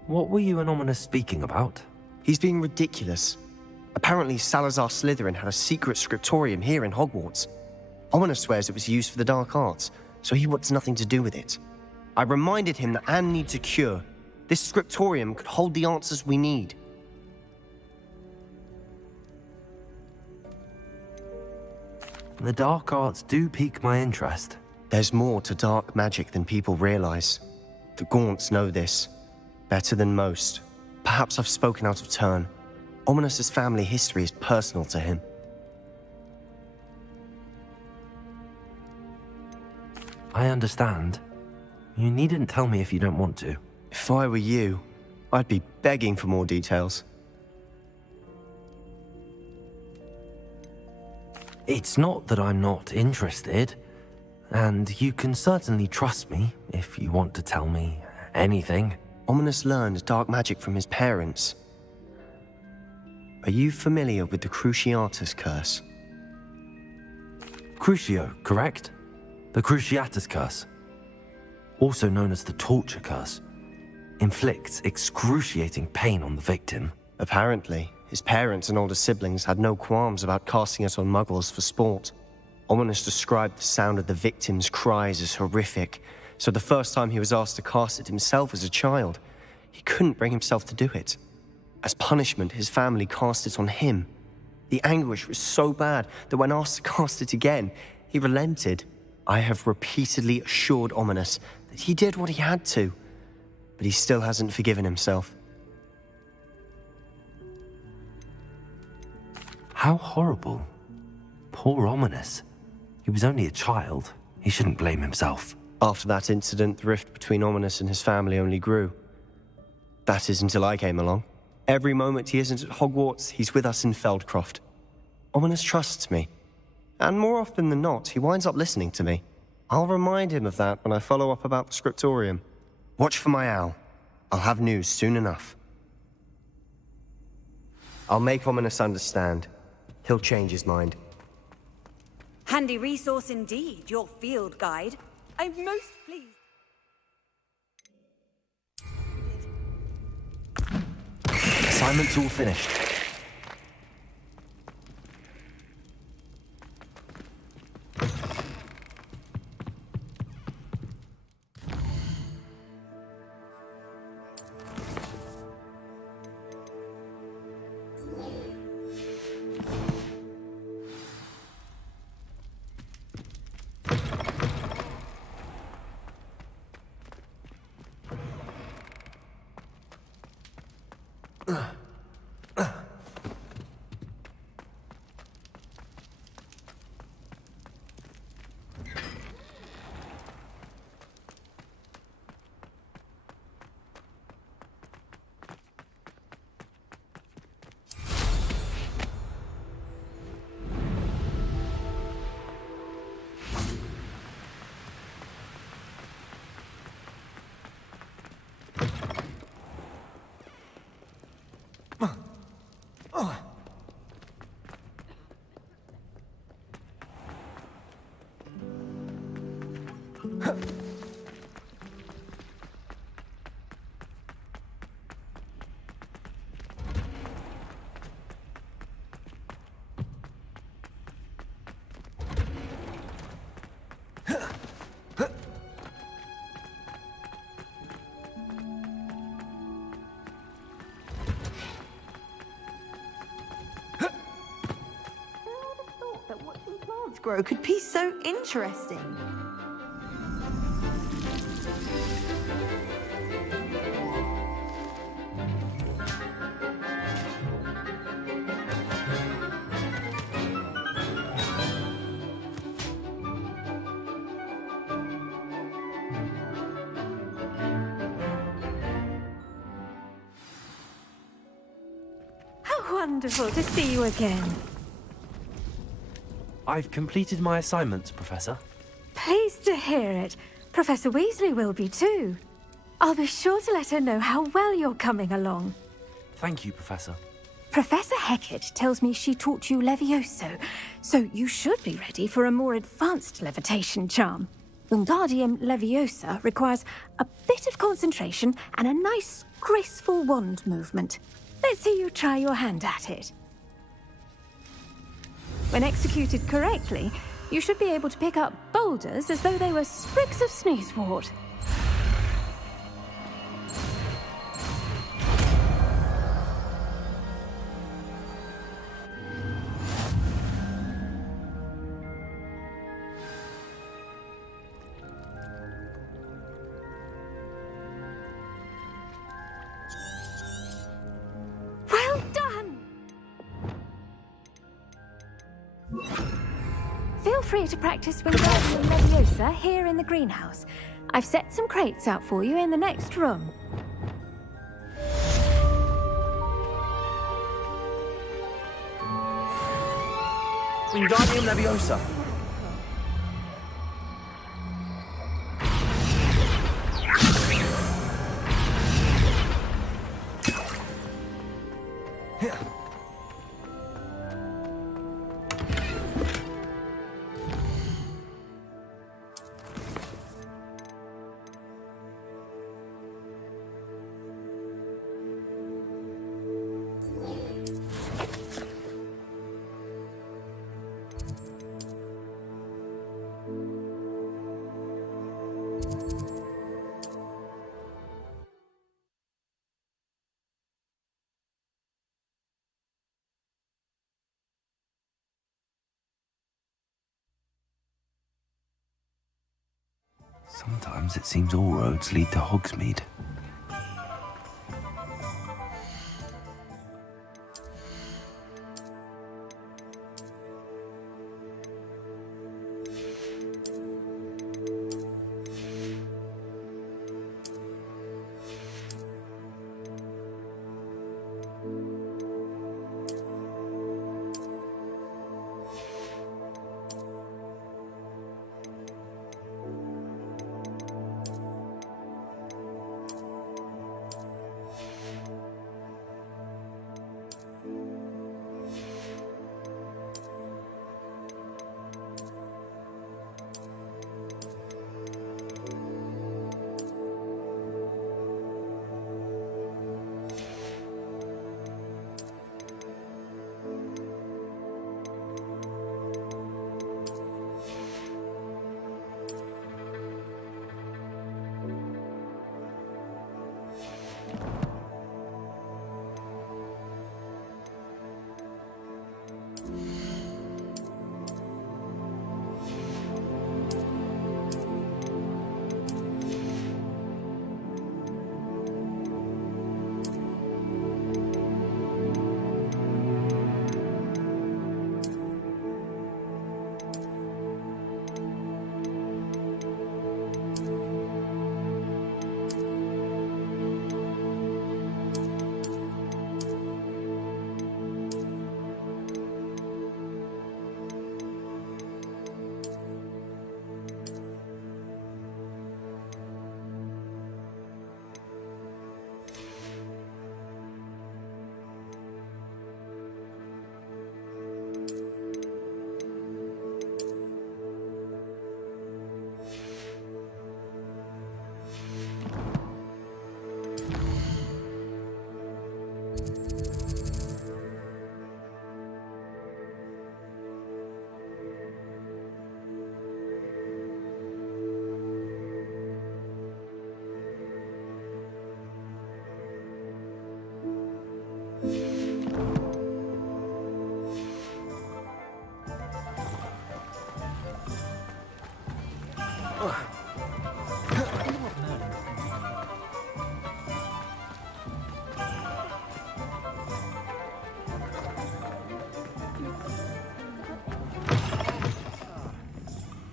What were you and Ominous speaking about? He's being ridiculous. Apparently, Salazar Slytherin had a secret scriptorium here in Hogwarts. Ominous swears it was used for the dark arts, so he wants nothing to do with it. I reminded him that Anne needs a cure. This scriptorium could hold the answers we need. The dark arts do pique my interest. There's more to dark magic than people realize. The Gaunts know this. Better than most. Perhaps I've spoken out of turn. Ominous's family history is personal to him. I understand. You needn't tell me if you don't want to. If I were you, I'd be begging for more details. It's not that I'm not interested, and you can certainly trust me if you want to tell me anything. Ominous learned dark magic from his parents. Are you familiar with the Cruciatus Curse? Crucio, correct? The Cruciatus Curse, also known as the Torture Curse, inflicts excruciating pain on the victim. Apparently, his parents and older siblings had no qualms about casting it on muggles for sport. Ominous described the sound of the victim's cries as horrific, so the first time he was asked to cast it himself as a child, he couldn't bring himself to do it. As punishment, his family cast it on him. The anguish was so bad that when asked to cast it again, he relented. I have repeatedly assured Ominous that he did what he had to, but he still hasn't forgiven himself. How horrible. Poor Ominous. He was only a child. He shouldn't blame himself. After that incident, the rift between Ominous and his family only grew. That is until I came along. Every moment he isn't at Hogwarts, he's with us in Feldcroft. Ominous trusts me. And more often than not, he winds up listening to me. I'll remind him of that when I follow up about the scriptorium. Watch for my owl. I'll have news soon enough. I'll make Ominous understand. He'll change his mind. Handy resource indeed, your field guide. I'm most pleased. Assignment's all finished. That watching plants grow could be so interesting. How wonderful to see you again. I've completed my assignments, Professor. Pleased to hear it. Professor Weasley will be too. I'll be sure to let her know how well you're coming along. Thank you, Professor. Professor Hecat tells me she taught you Levioso, so you should be ready for a more advanced levitation charm. Wingardium Leviosa requires a bit of concentration and a nice, graceful wand movement. Let's see you try your hand at it. When executed correctly, you should be able to pick up boulders as though they were sprigs of sneezewort. Well done! Feel free to practice Wingardium Leviosa here in the greenhouse. I've set some crates out for you in the next room. Wingardium Leviosa. Sometimes it seems all roads lead to Hogsmeade.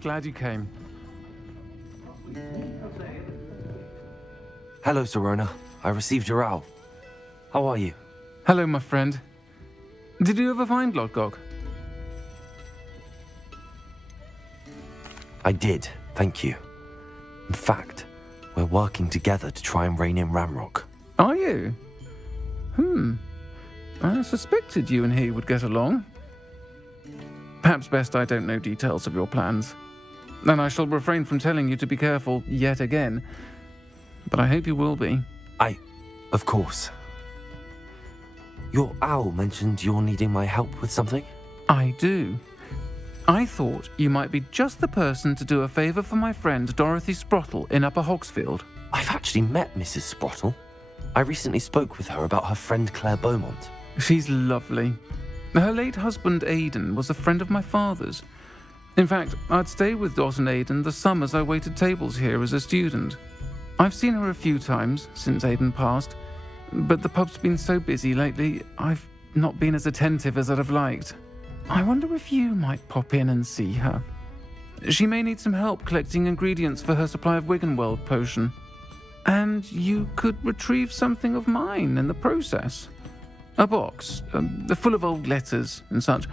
Glad you came. Hello, Serona. I received your owl. How are you? Hello, my friend. Did you ever find Lodgok? I did, thank you. In fact, we're working together to try and rein in Ramrock. Are you? I suspected you and he would get along. Perhaps best I don't know details of your plans. And I shall refrain from telling you to be careful yet again. But I hope you will be. Of course. Your owl mentioned you're needing my help with something? I do. I thought you might be just the person to do a favour for my friend Dorothy Sprottle in Upper Hogsfield. I've actually met Mrs. Sprottle. I recently spoke with her about her friend Claire Beaumont. She's lovely. Her late husband Aidan was a friend of my father's. In fact, I'd stay with Dot and Aidan the summers I waited tables here as a student. I've seen her a few times since Aidan passed, but the pub's been so busy lately, I've not been as attentive as I'd have liked. I wonder if you might pop in and see her. She may need some help collecting ingredients for her supply of Wiggenweld potion. And you could retrieve something of mine in the process. A box, full of old letters and such.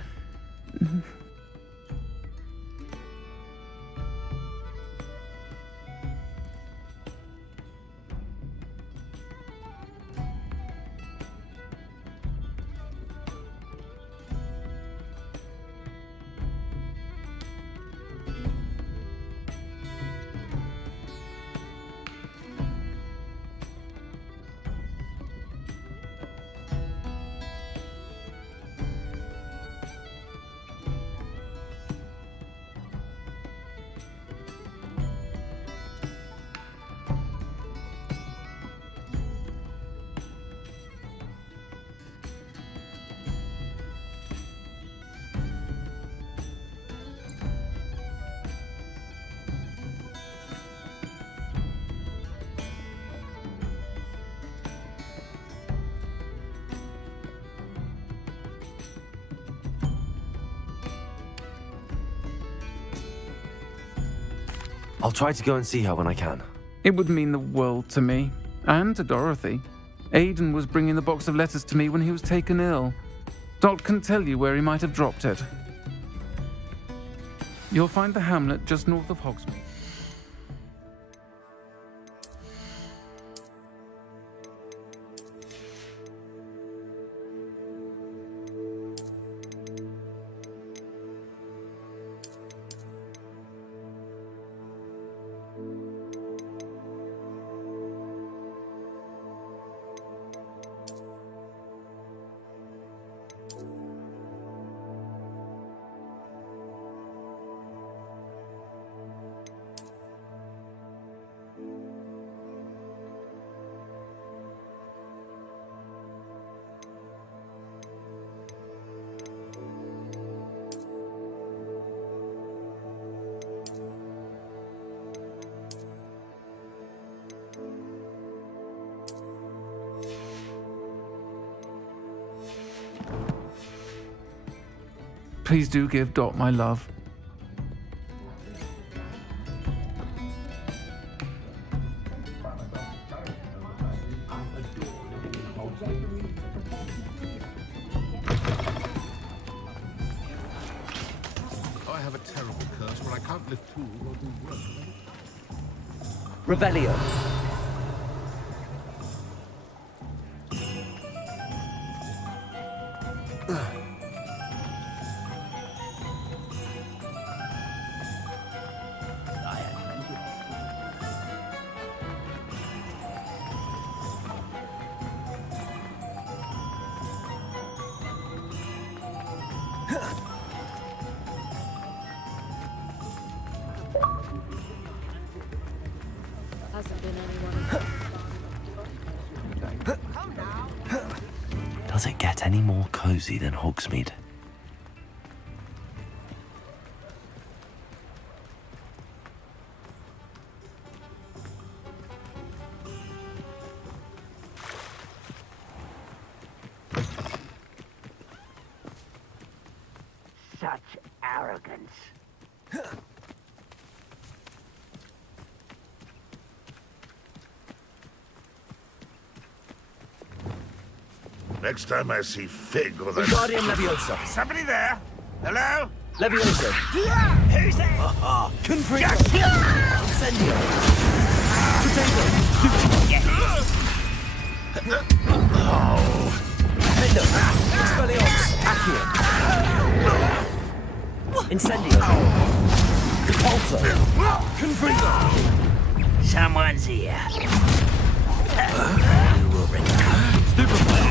I'll try to go and see her when I can. It would mean the world to me, and to Dorothy. Aidan was bringing the box of letters to me when he was taken ill. Dot can tell you where he might have dropped it. You'll find the hamlet just north of Hogsmeade. Please do give Dot my love. I have a terrible curse where I can't lift tools or do work. Revelio. Does it get any more cozy than Hogsmeade? Such arrogance. Next time I see Fig or the... Guardian Leviosa. Somebody there? Hello? Leviosa. Who's there? Confringo. Incendio. Potato. Expelliarmus. Accio. Incendio. Repulsor. Confringo. Someone's here. You will recover. Stupefy.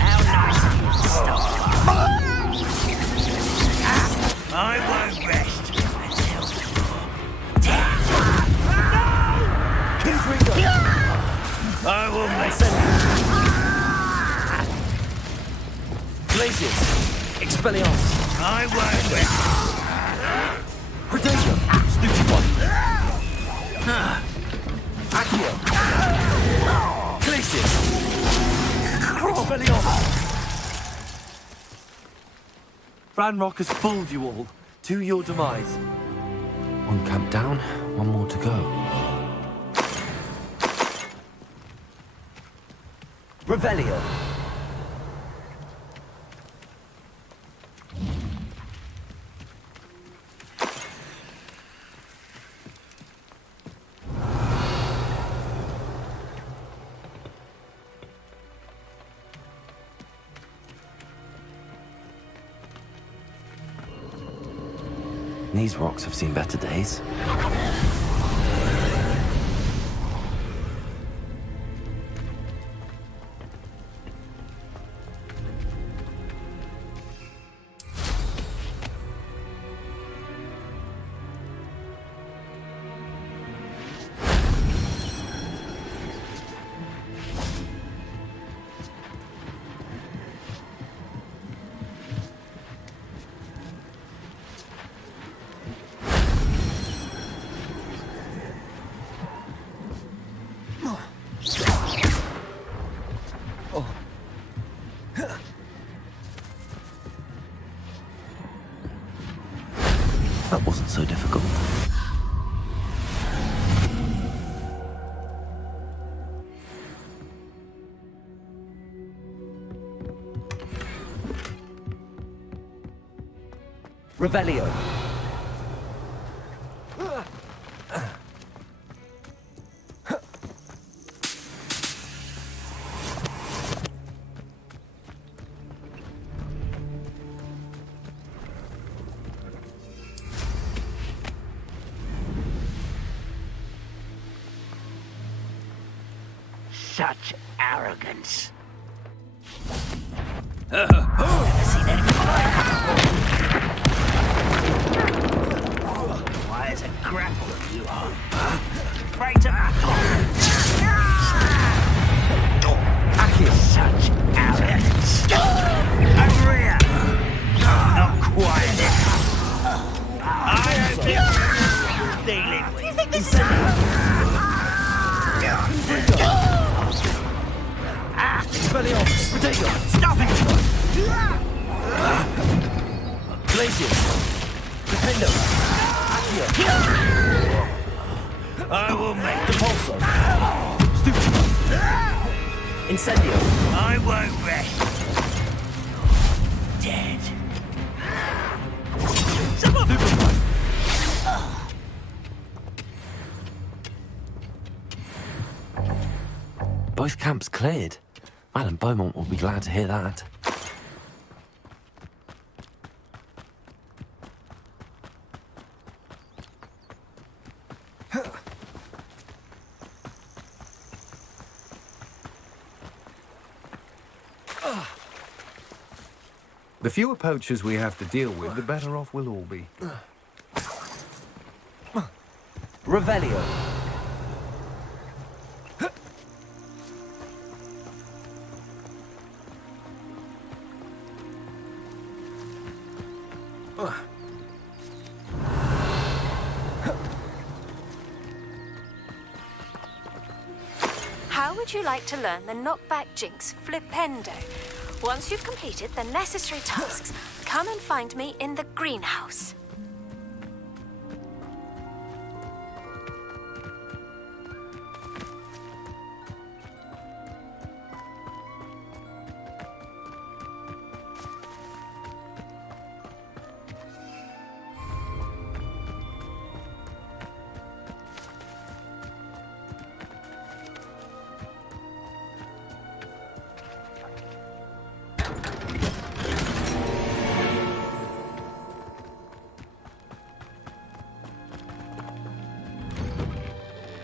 How nice of you to stop. I won't rest until you're dead. Confringo. I will make Glacius. Expelliarmus. I won't rest. Predator. Stupefy. Accio. Glacius. Expelliarmus. Ranrock has fooled you all. To your demise. One camp down, one more to go. Revelio. These rocks have seen better days. That wasn't so difficult. Revelio. Such arrogance. Never seen anything like that. Why, as a grappler you are. Afraid to... Such arrogance. Over here. Not quite it. I don't think you're dealing with. Do you think this is... Expelliarmus. Potato. Stop it! Glacius. Defendo. Accio. I will make the Pulsar. Stupid. Incendio. I won't rest. Dead. Someone. Both camps cleared. Madame Beaumont will be glad to hear that. The fewer poachers we have to deal with, the better off we'll all be. Revelio. How would you like to learn the knockback jinx Flipendo? Once you've completed the necessary tasks, come and find me in the greenhouse.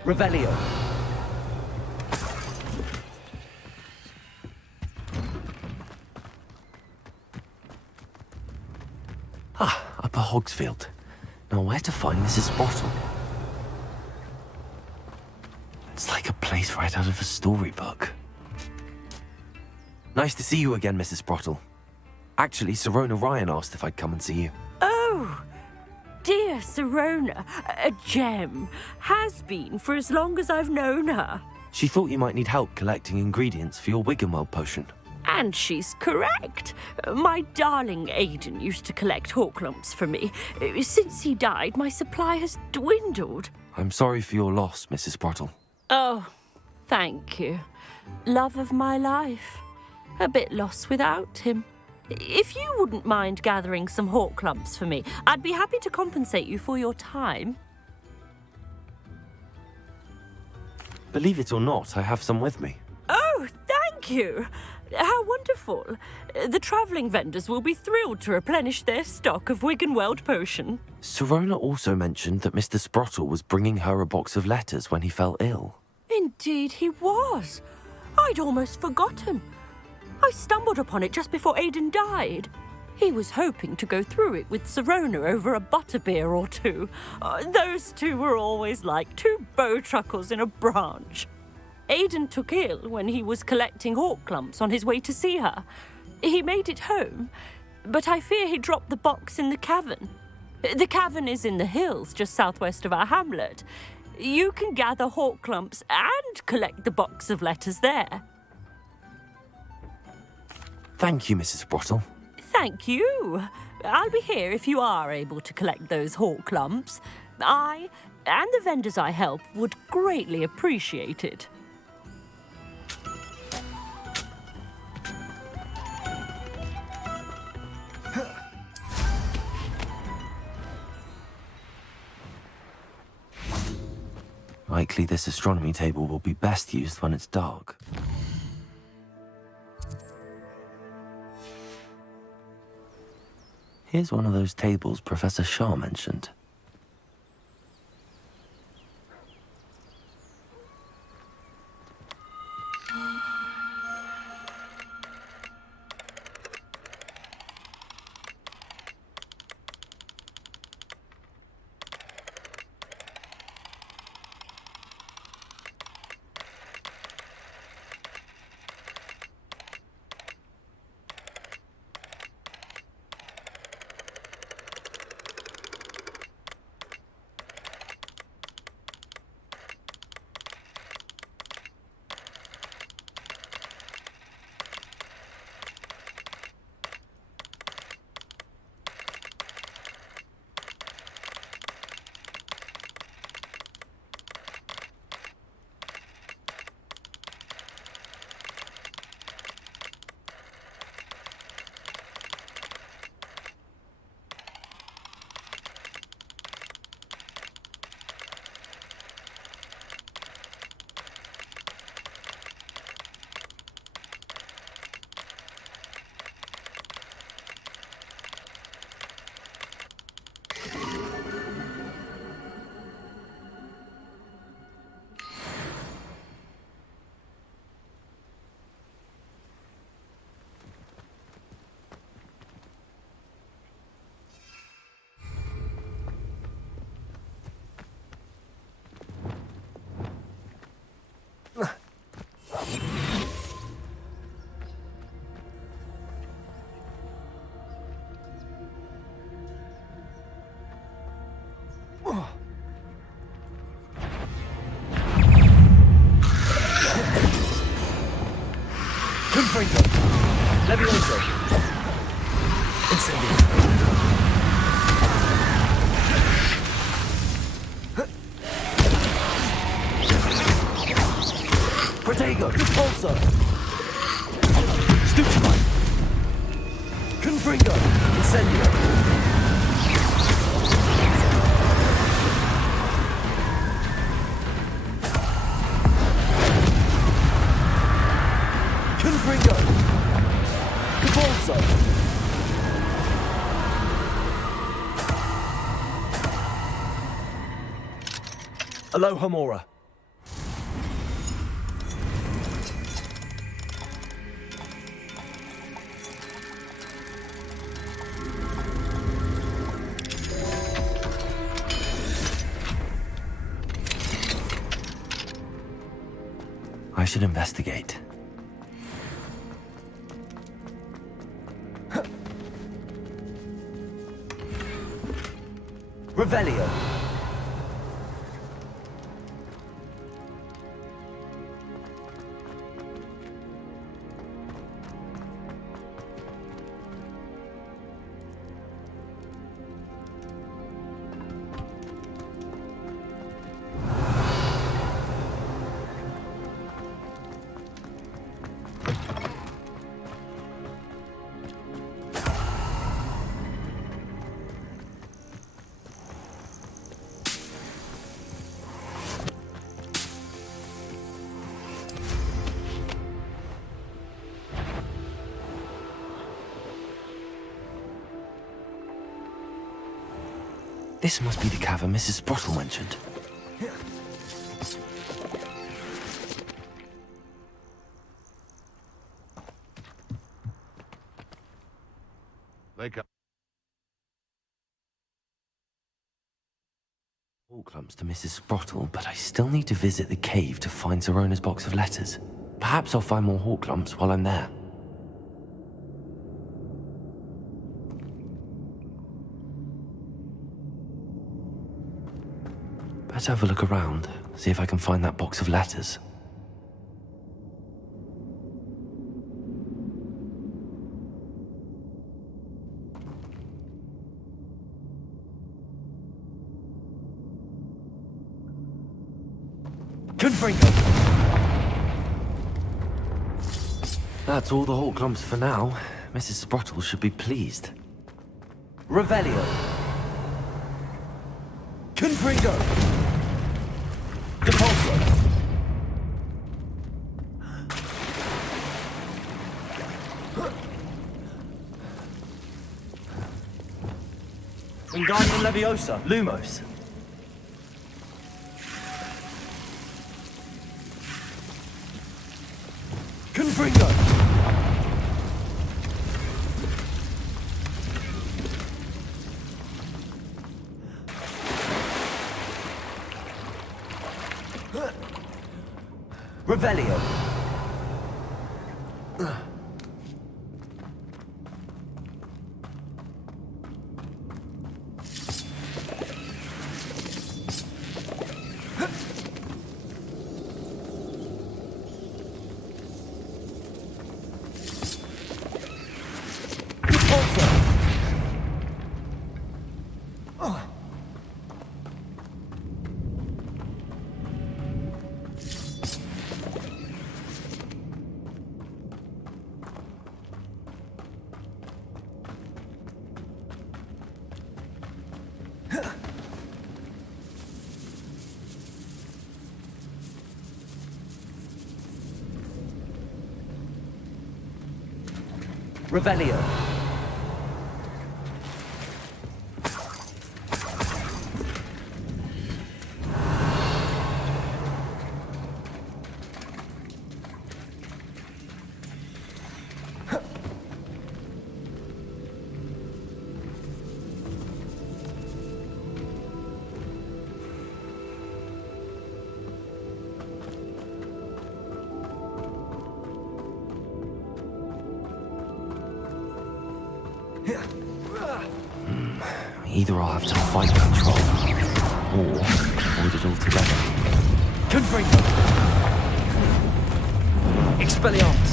Revelio. Upper Hogsfield. Now where to find Mrs. Sprottle? It's like a place right out of a storybook. Nice to see you again, Mrs. Sprottle. Actually, Sirona Ryan asked if I'd come and see you. Oh, dear Sirona, a gem. Has been for as long as I've known her. She thought you might need help collecting ingredients for your Wiggenweld potion. And she's correct. My darling Aidan used to collect Horklumps for me. Since he died, my supply has dwindled. I'm sorry for your loss, Mrs. Sprottle. Oh, thank you. Love of my life. A bit lost without him. If you wouldn't mind gathering some Horklumps for me, I'd be happy to compensate you for your time. Believe it or not, I have some with me. Oh, thank you. How wonderful. The travelling vendors will be thrilled to replenish their stock of Wiggenweld potion. Sirona also mentioned that Mr. Sprottle was bringing her a box of letters when he fell ill. Indeed he was. I'd almost forgotten. I stumbled upon it just before Aidan died. He was hoping to go through it with Sirona over a butterbeer or two. Those two were always like two bowtruckles in a branch. Aidan took ill when he was collecting Horklumps on his way to see her. He made it home, but I fear he dropped the box in the cavern. The cavern is in the hills just southwest of our hamlet. You can gather Horklumps and collect the box of letters there. Thank you, Mrs. Sprottle. Thank you. I'll be here if you are able to collect those Horklumps. I and the vendors I help would greatly appreciate it. Likely this astronomy table will be best used when it's dark. Here's one of those tables Professor Shah mentioned. Repulsor! Stupefy! Confringo! Incendio! Confringo! Convulso! Aloha Mora. I should investigate. Revelio. This must be the cavern Mrs. Sprottle mentioned. Wake up. All clumps to Mrs. Sprottle, but I still need to visit the cave to find Zerona's box of letters. Perhaps I'll find more hawk clumps while I'm there. Better have a look around, see if I can find that box of letters. Confringo! That's all the hawk clumps for now. Mrs. Sprottle should be pleased. Revelio. Confringo. Depulso. Wingardium Leviosa. Lumos. Confringo. Revelio. Revelio. Either I'll have to fight control, or avoid it altogether. Confringo. Expelliarmus.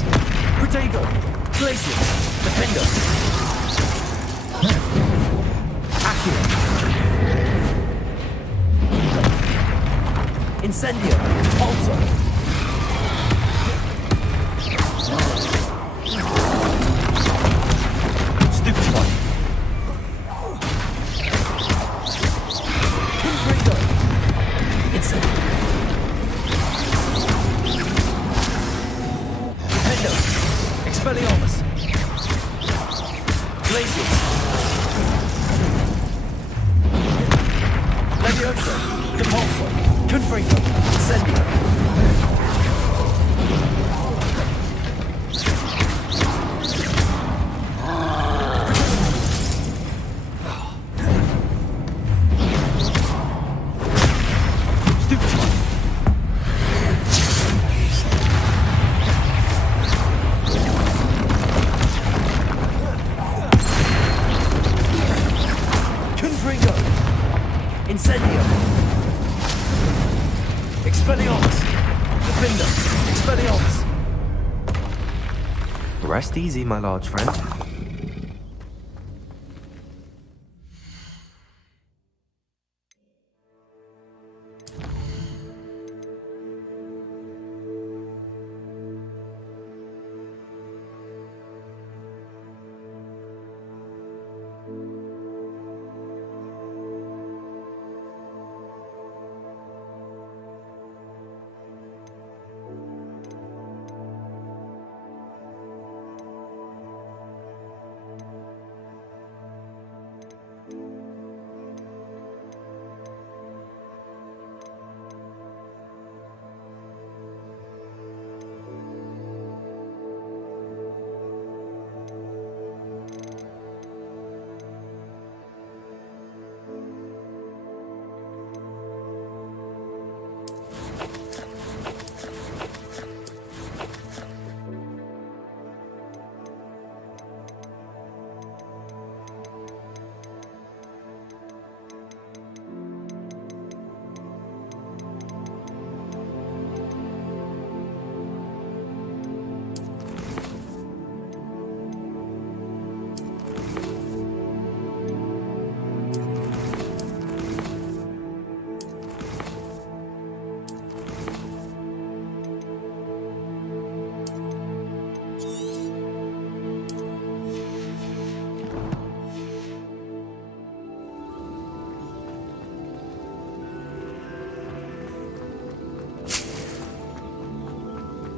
Protego. Glacius. Defender. Accio. Incendio. Pulsar. Stupid one. Insect. Defendo. Expelliarmus. Glacial. Levioso. Compulso. Confringo. Incendio. Incendio! Expelliarmus! Defender! Expelliarmus! Rest easy, my large friend.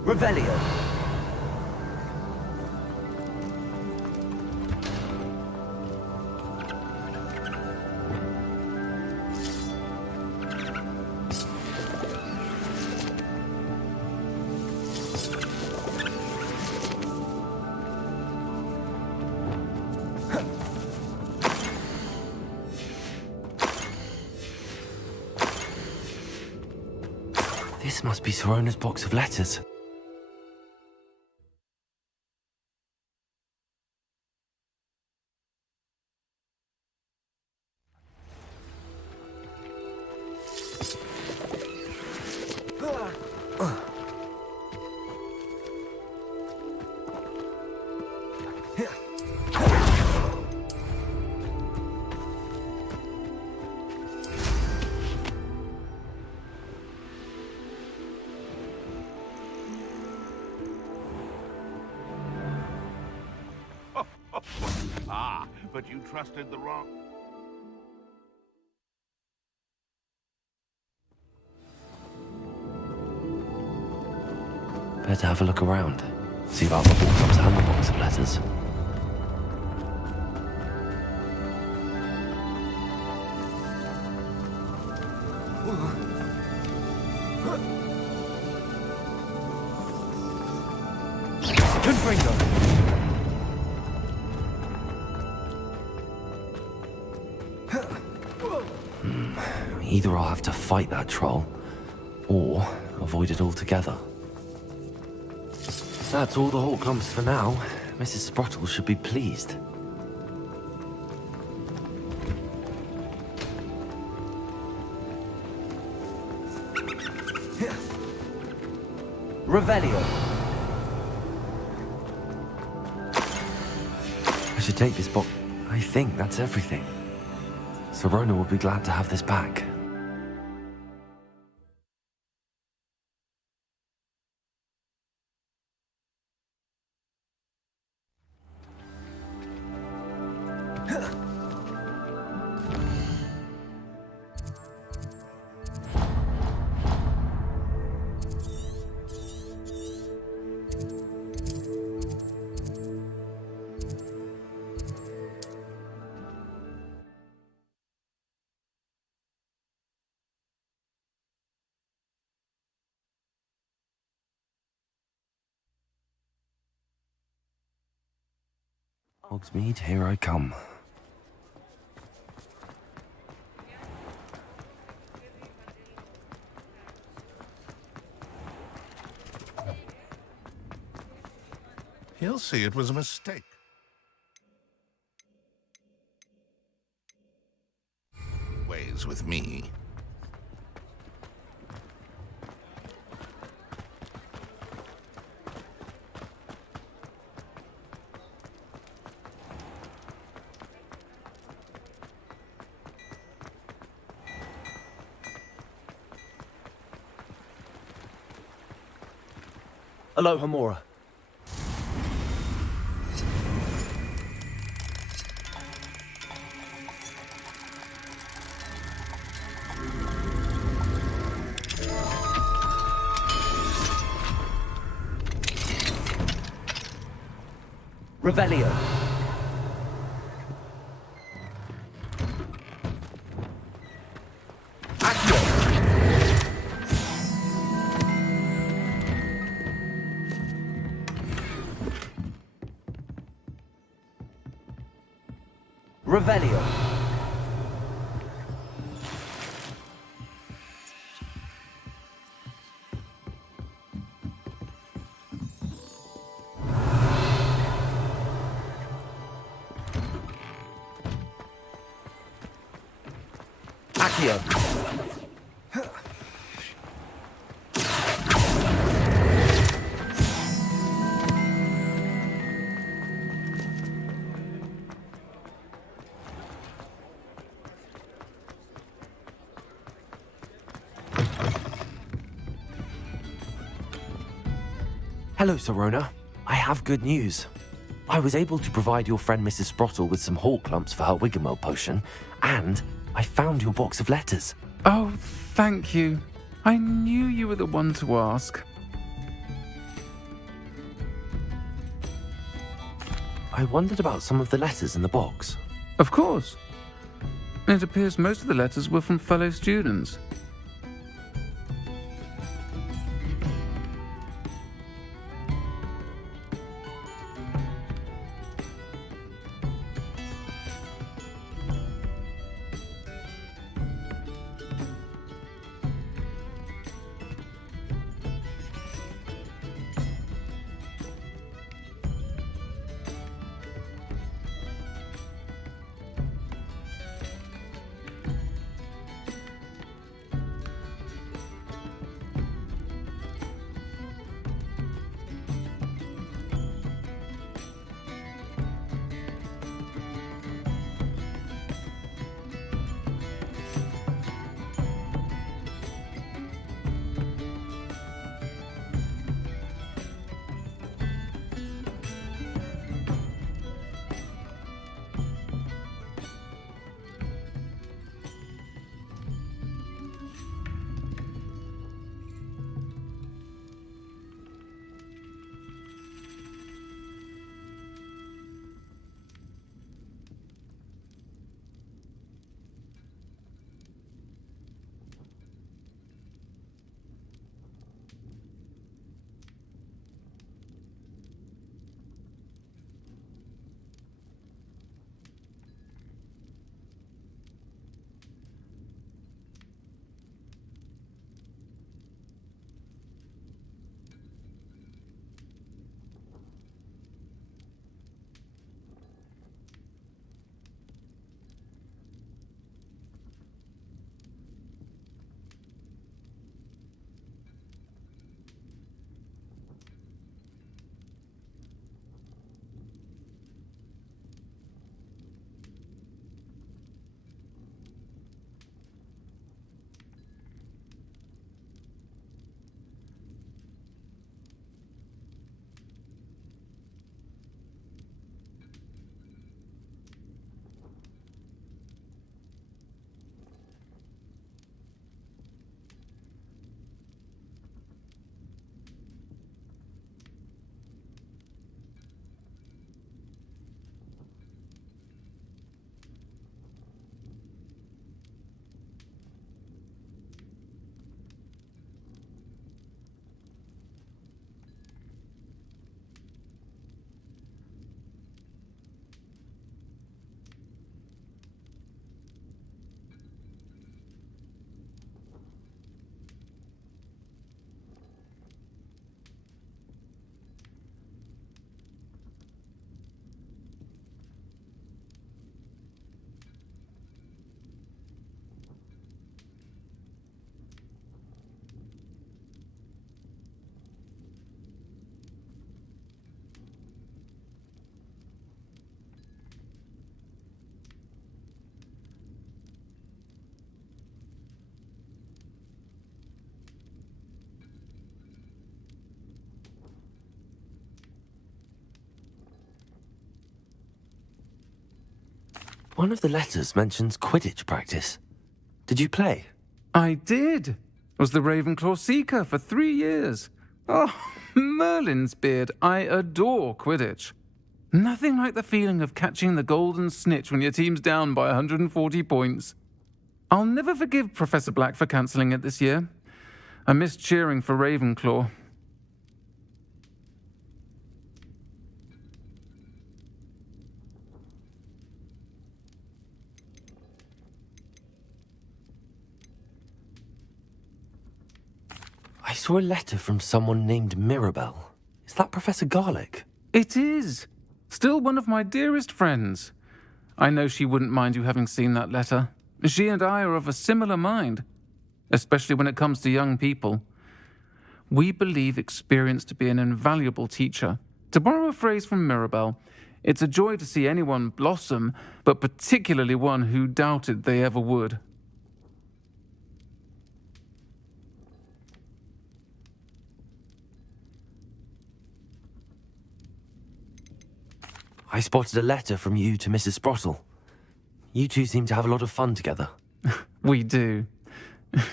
Revelio. This must be Sirona's box of letters. But you trusted the wrong... Better have a look around. See about the Horcrux and the box of letters. Confringo! Either I'll have to fight that troll, or avoid it altogether. That's all the Horcrux for now. Mrs. Sprottle should be pleased. Revelio. I should take this box. I think that's everything. Sirona will be glad to have this back. Hogsmeade, here I come. He'll see it was a mistake. Ways with me. Aloha, Mora. Revelio. Revelio. Accio. Hello, Sorona. I have good news. I was able to provide your friend Mrs. Sprottle with some hawk lumps for her Wiggenweld potion, and I found your box of letters. Oh, thank you. I knew you were the one to ask. I wondered about some of the letters in the box. Of course. It appears most of the letters were from fellow students. One of the letters mentions Quidditch practice. Did you play? I did. Was the Ravenclaw Seeker for 3 years. Oh, Merlin's beard. I adore Quidditch. Nothing like the feeling of catching the golden snitch when your team's down by 140 points. I'll never forgive Professor Black for cancelling it this year. I missed cheering for Ravenclaw. I saw a letter from someone named Mirabelle. Is that Professor Garlick? It is. Still one of my dearest friends. I know she wouldn't mind you having seen that letter. She and I are of a similar mind, especially when it comes to young people. We believe experience to be an invaluable teacher. To borrow a phrase from Mirabelle, it's a joy to see anyone blossom, but particularly one who doubted they ever would. I spotted a letter from you to Mrs. Sprottle. You two seem to have a lot of fun together. We do.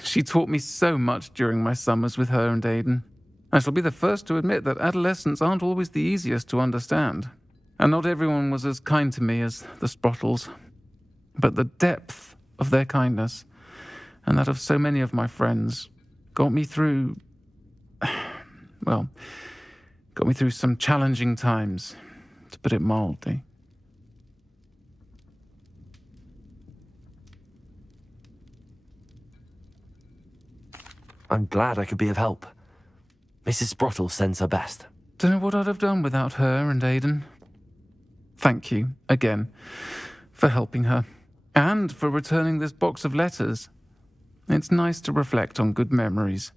She taught me so much during my summers with her and Aiden. I shall be the first to admit that adolescents aren't always the easiest to understand. And not everyone was as kind to me as the Sprottles. But the depth of their kindness, and that of so many of my friends, got me through... well, got me through some challenging times, to put it mildly. I'm glad I could be of help. Mrs. Sprottle sends her best. Don't know what I'd have done without her and Aiden. Thank you, again, for helping her, and for returning this box of letters. It's nice to reflect on good memories.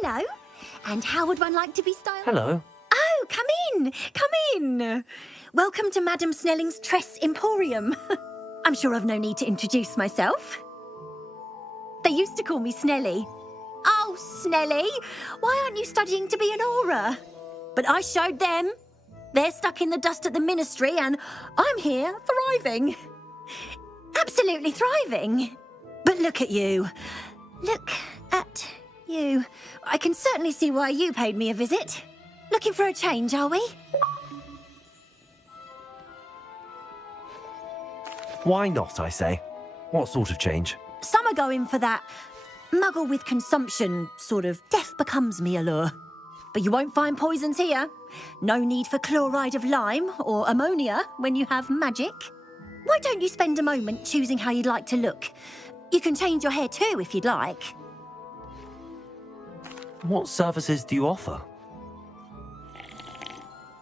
Hello. And how would one like to be styled? Hello. Oh, come in. Come in. Welcome to Madame Snelling's Tress Emporium. I'm sure I've no need to introduce myself. They used to call me Snelly. Oh, Snelly, why aren't you studying to be an aura? But I showed them. They're stuck in the dust at the ministry and I'm here thriving. Absolutely thriving. But look at you. Look at you. I can certainly see why you paid me a visit. Looking for a change, are we? Why not, I say? What sort of change? Some are going for that muggle with consumption, sort of death becomes me allure. But you won't find poisons here. No need for chloride of lime or ammonia when you have magic. Why don't you spend a moment choosing how you'd like to look? You can change your hair too if you'd like. What services do you offer?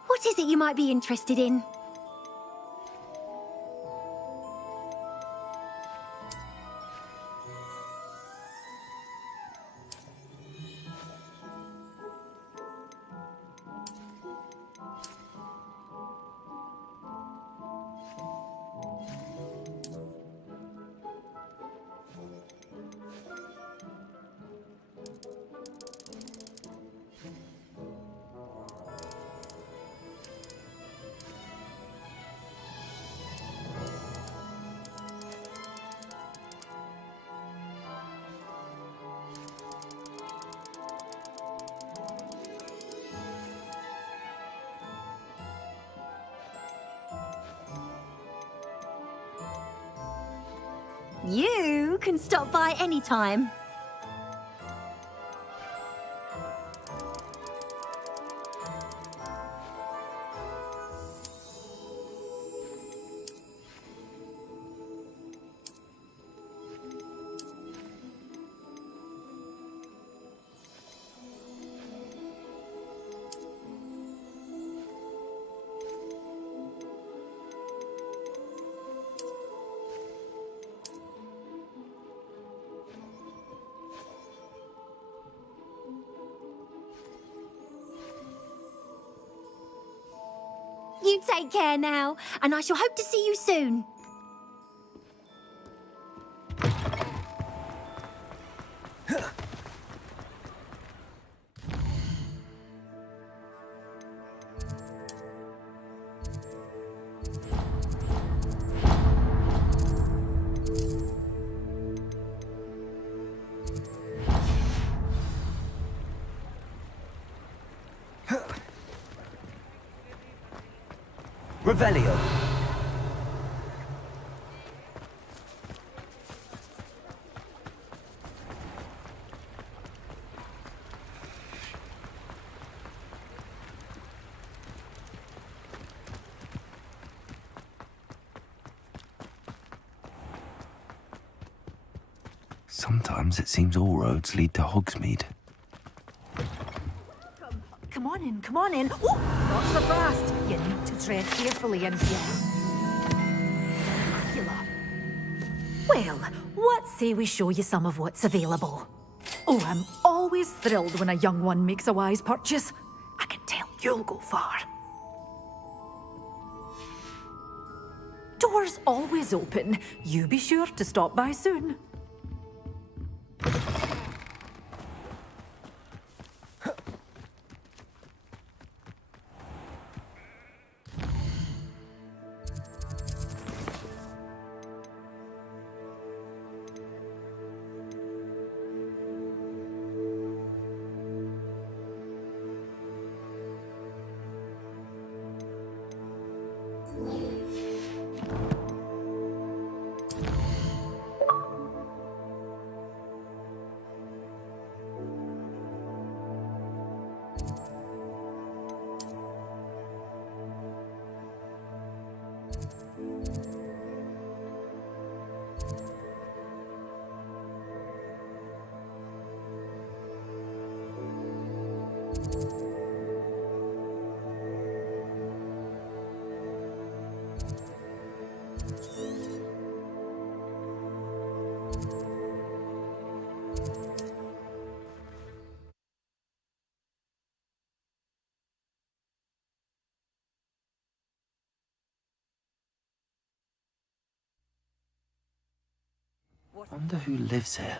What is it you might be interested in? You can stop by anytime. You take care now, and I shall hope to see you soon. Revelio. Sometimes it seems all roads lead to Hogsmeade. Come on in. Oh, not so fast. You need to tread carefully in here. Well, what say we show you some of what's available? Oh, I'm always thrilled when a young one makes a wise purchase. I can tell you'll go far. Doors always open. You be sure to stop by soon. Wonder who lives here.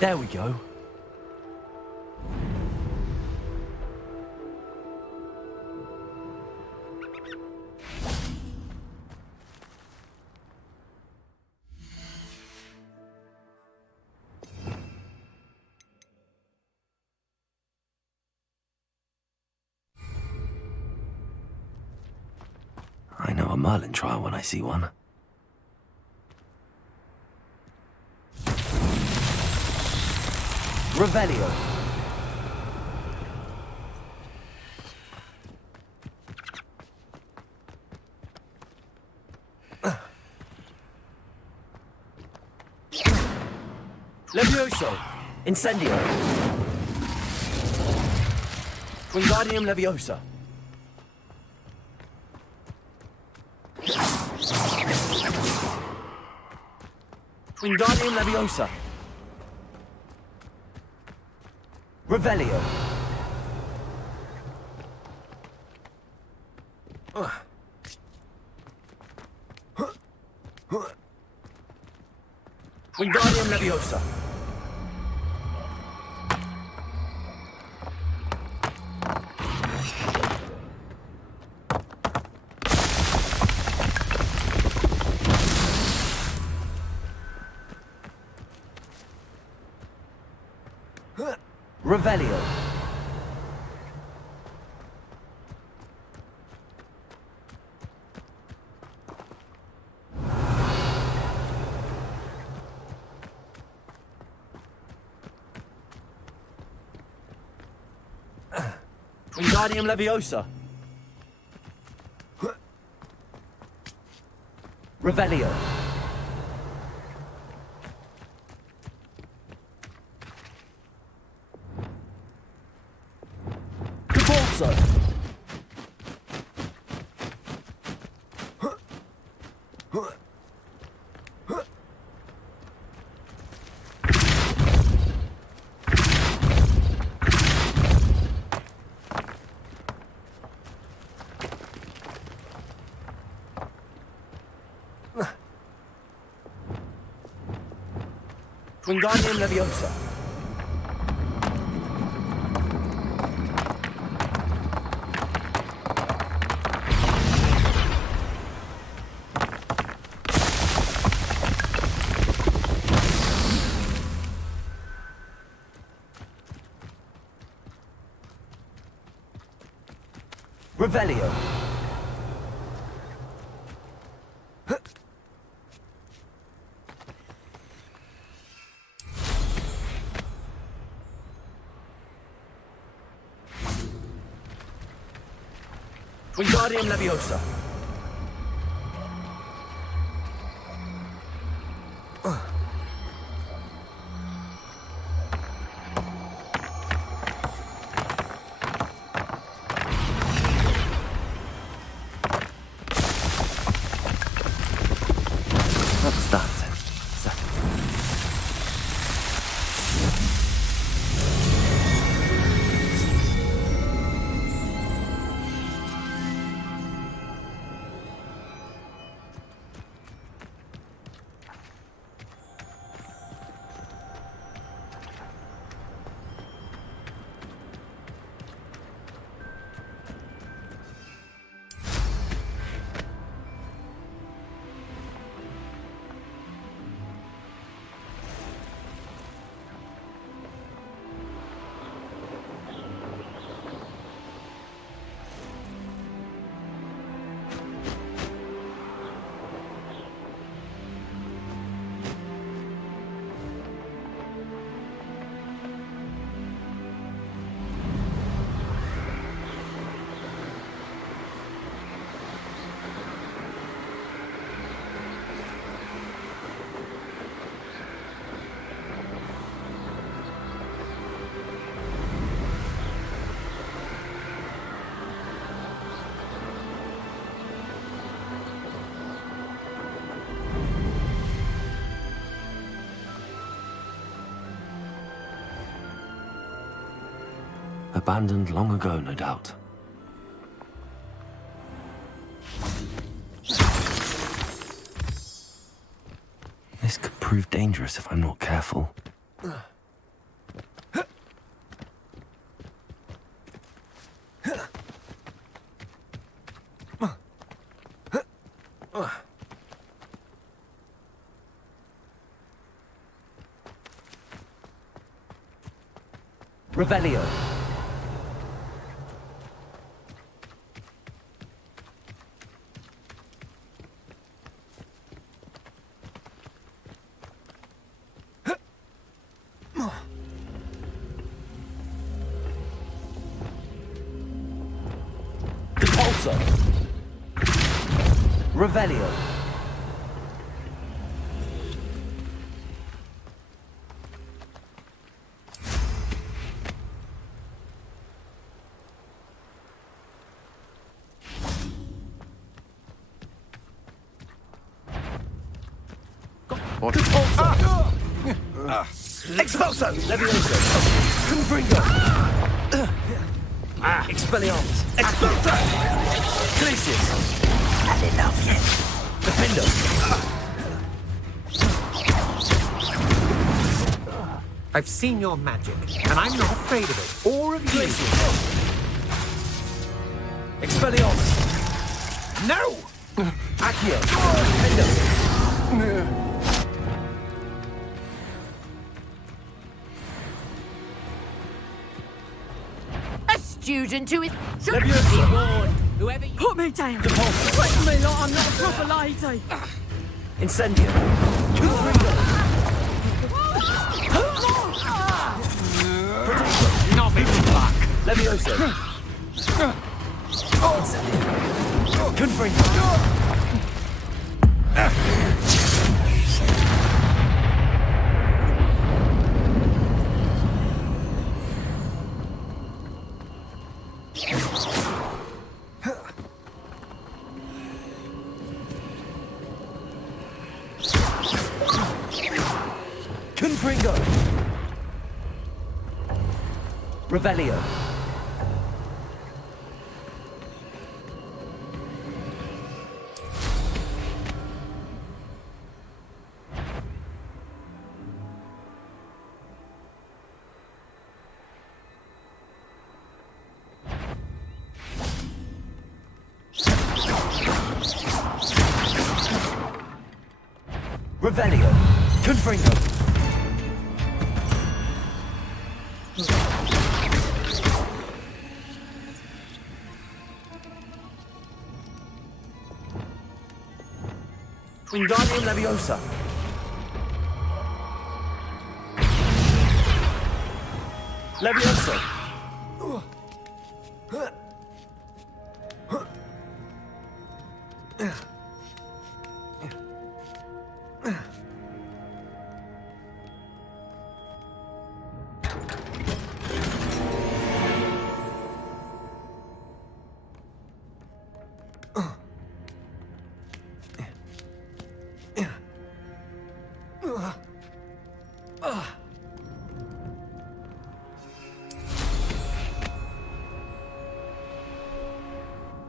There we go. I know a Merlin trial when I see one. Revelio. Levioso. Incendio. Wingardium Leviosa. Wingardium Leviosa. Revelio. Wingardium Leviosa. Revelio. Wingardium Leviosa. Revelio. Cabalso. Wingardium Leviosa. Revelio. Wingardium Leviosa. What's that? Abandoned long ago, no doubt. This could prove dangerous if I'm not careful. Revelio. Depulso. Revelio. Expulso! Levioso! Confringo! Expelliarmus! Expulso! Glacius! Had enough yet? Defendo! I've seen your magic, and I'm not afraid of it, or of you. Expelliarmus! No! Accio! Defendo! Student who is Leviosa! whoever you Put me down! Depulso! Treat me like I'm not a proper lady! Incendio! Confringo! Not be black. Levioso! Incendio! Confringo! Confringo! Revelio. Revelio. Confringo. Wingardium Leviosa. Leviosa.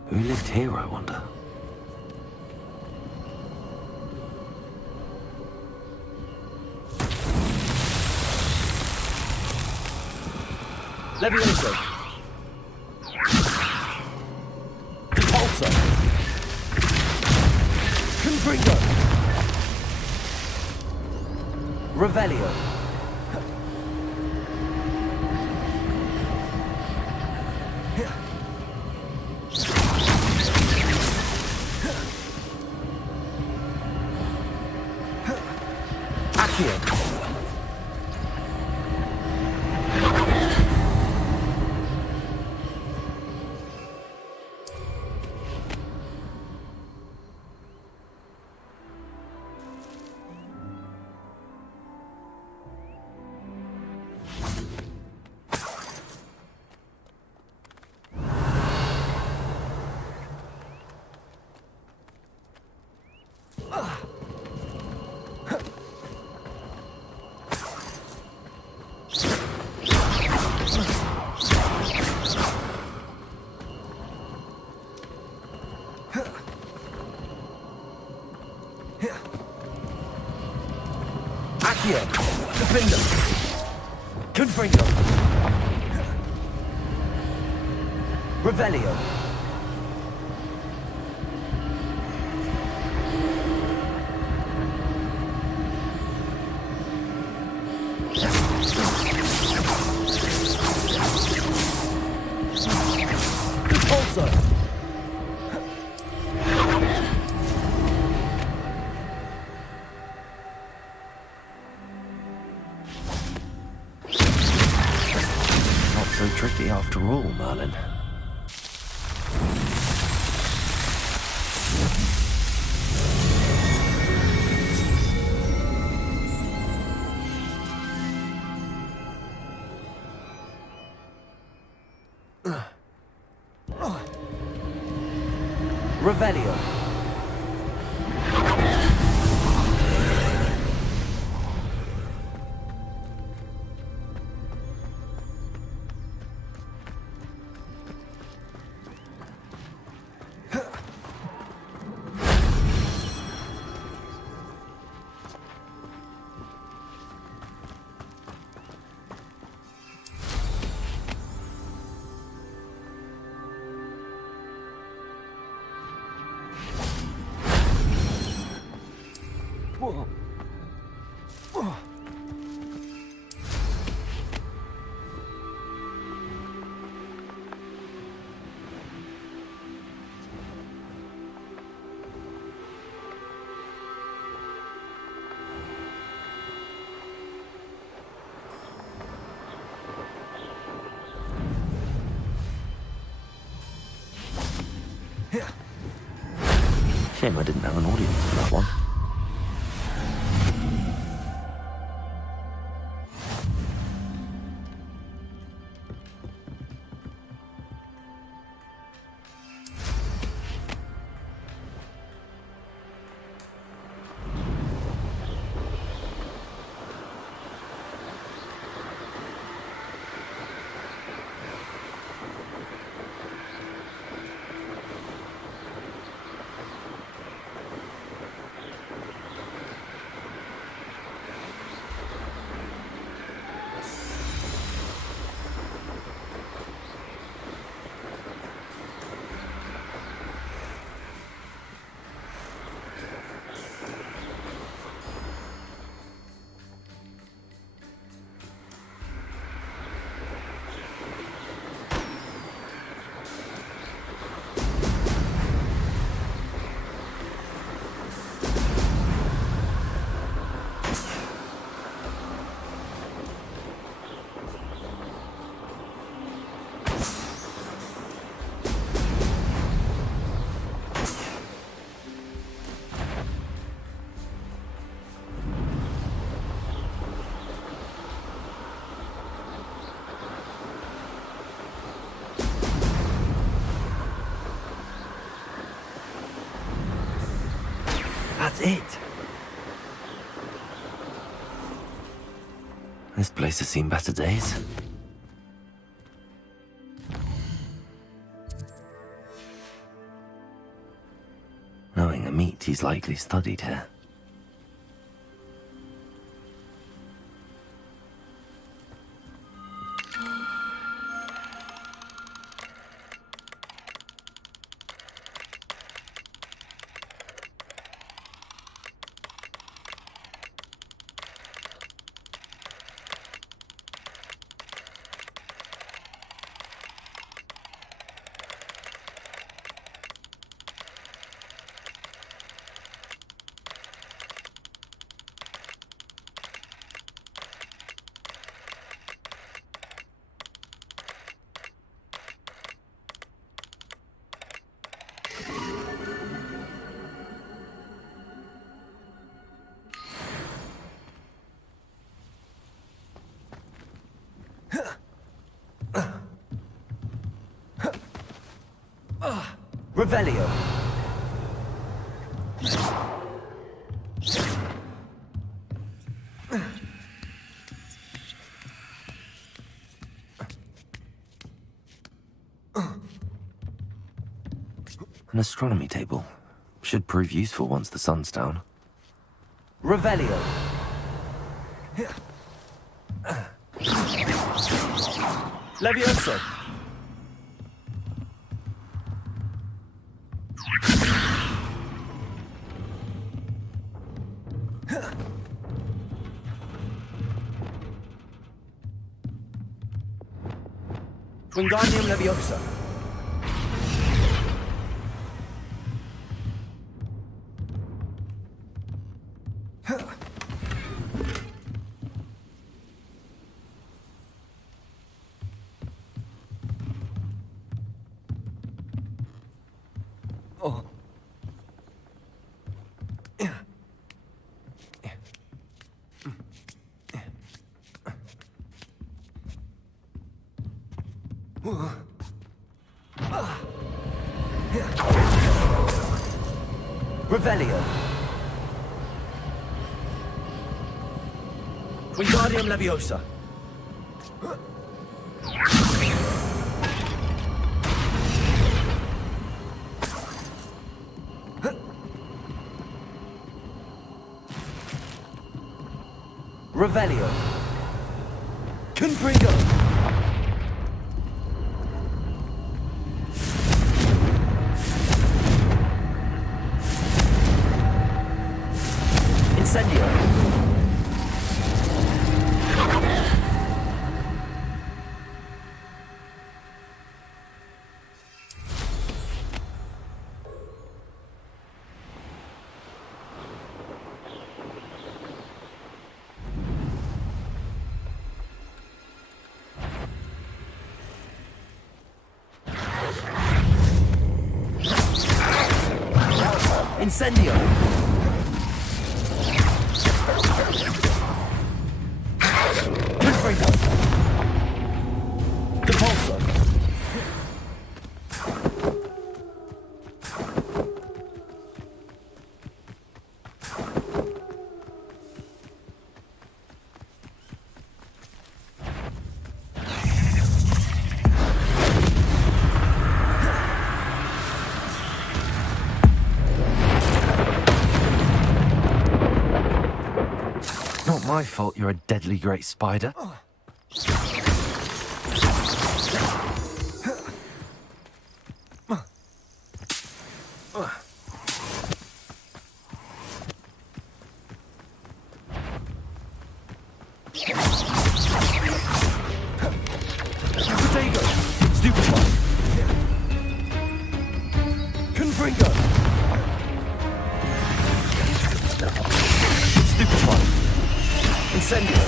Who lived here, I wonder? Levioso. Depulso. Confringo. Revelio. Accio. Accio. Defendo. Confringo. Revelio. after all, Merlin. Revelio. Whoa. Shame I didn't have an audience for that one. That's it. This place has seen better days. Knowing a meat, he's likely studied here. Revelio. An astronomy table. Should prove useful once the sun's down. Revelio. Levioso. Wingardium Leviosa. Oh. Revelio. Wingardium Leviosa. Revelio. Confringo. Incendio. Incendio. Confringo. Depulso. Not my fault you're a deadly great spider. Diagon. Stupefy. Confringo. Stupefy. Incendio.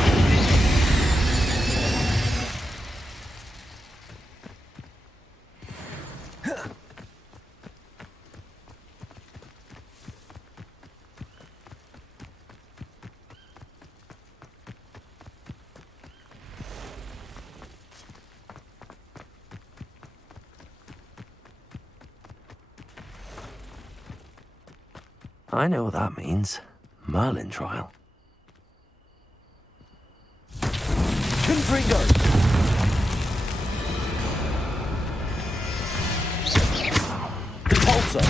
I know what that means. Merlin trial. Confringo! Depulso!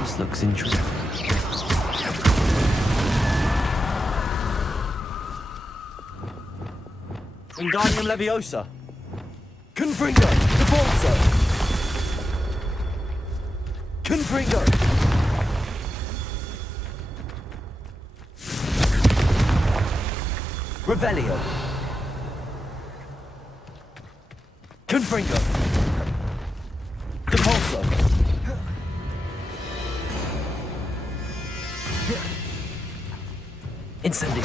This looks interesting. Wingardium Leviosa! Confringo! Depulso! Confringo! Revelio. Confringo. Depulso. Incendio.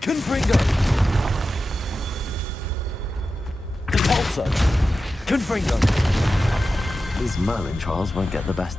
Confringo. Depulso. Confringo. These Merlin trials won't get the best.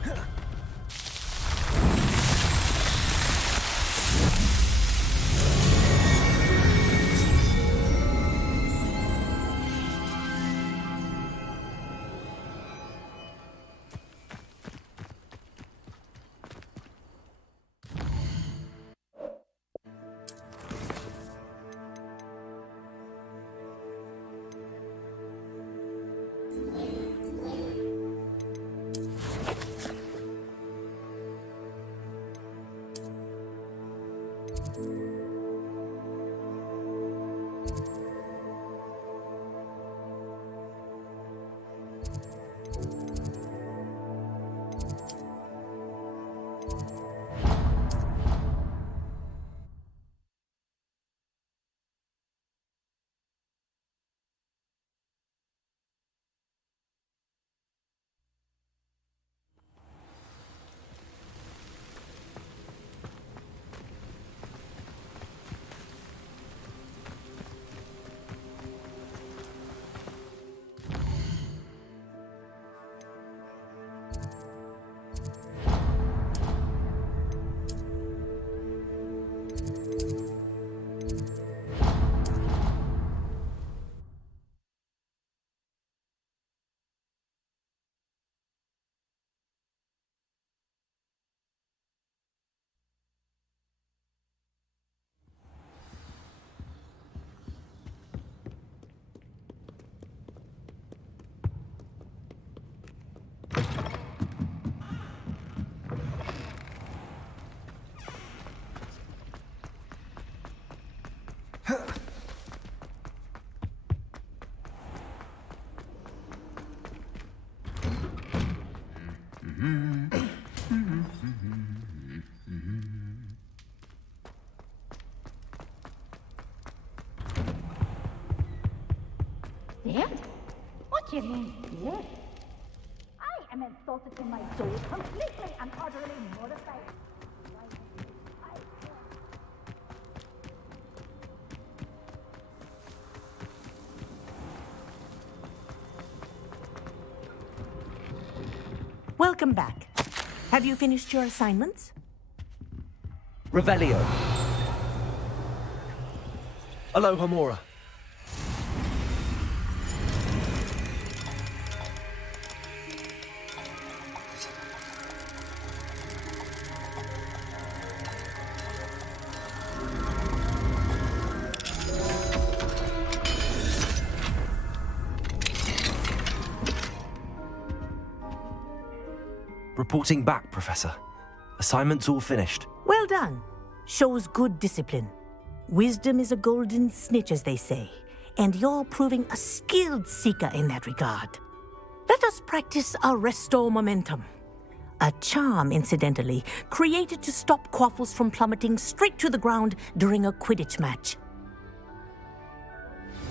Dead? What do you mean, dead? I am insulted in my soul, completely and utterly mortified. Welcome back. Have you finished your assignments? Revelio. Aloha Mora. Reporting back, Professor. Assignment's all finished. Well done. Shows good discipline. Wisdom is a golden snitch, as they say, and you're proving a skilled seeker in that regard. Let us practice Arresto Momentum. A charm, incidentally, created to stop quaffles from plummeting straight to the ground during a Quidditch match.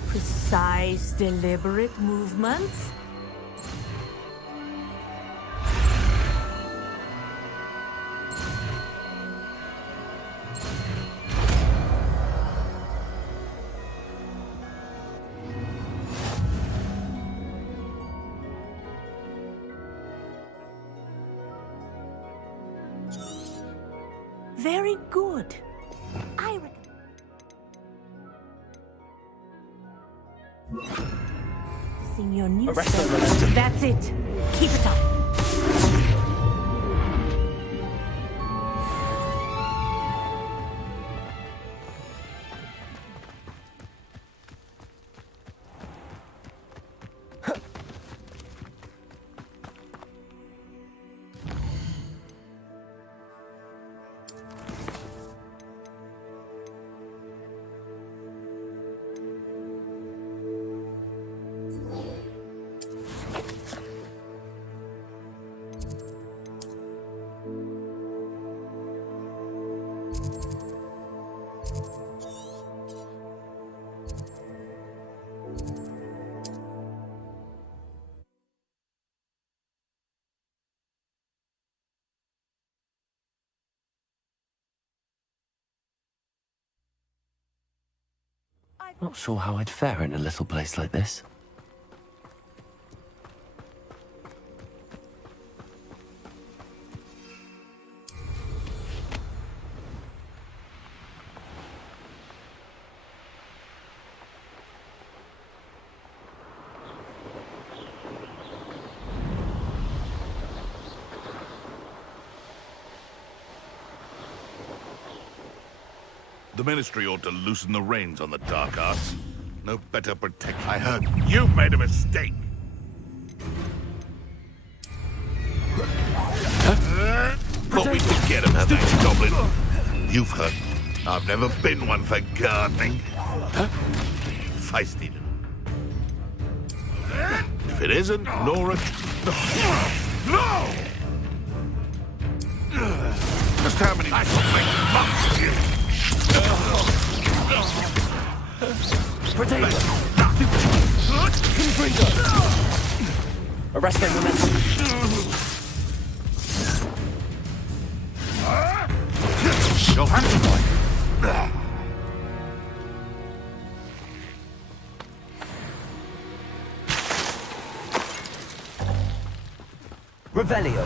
Precise, deliberate movements. Very good. I sing your new song. That's it. Keep it up. Not sure how I'd fare in a little place like this. The Ministry ought to loosen the reins on the dark arts. No better protect. I heard you've made a mistake. Thought we could get him, have they, Goblin? You've heard. I've never been one for gardening. Feisty. If it isn't, Nora... No! Just how many months of you? Potato! Confringo! Arresting momentum. You'll have to fight. Revelio.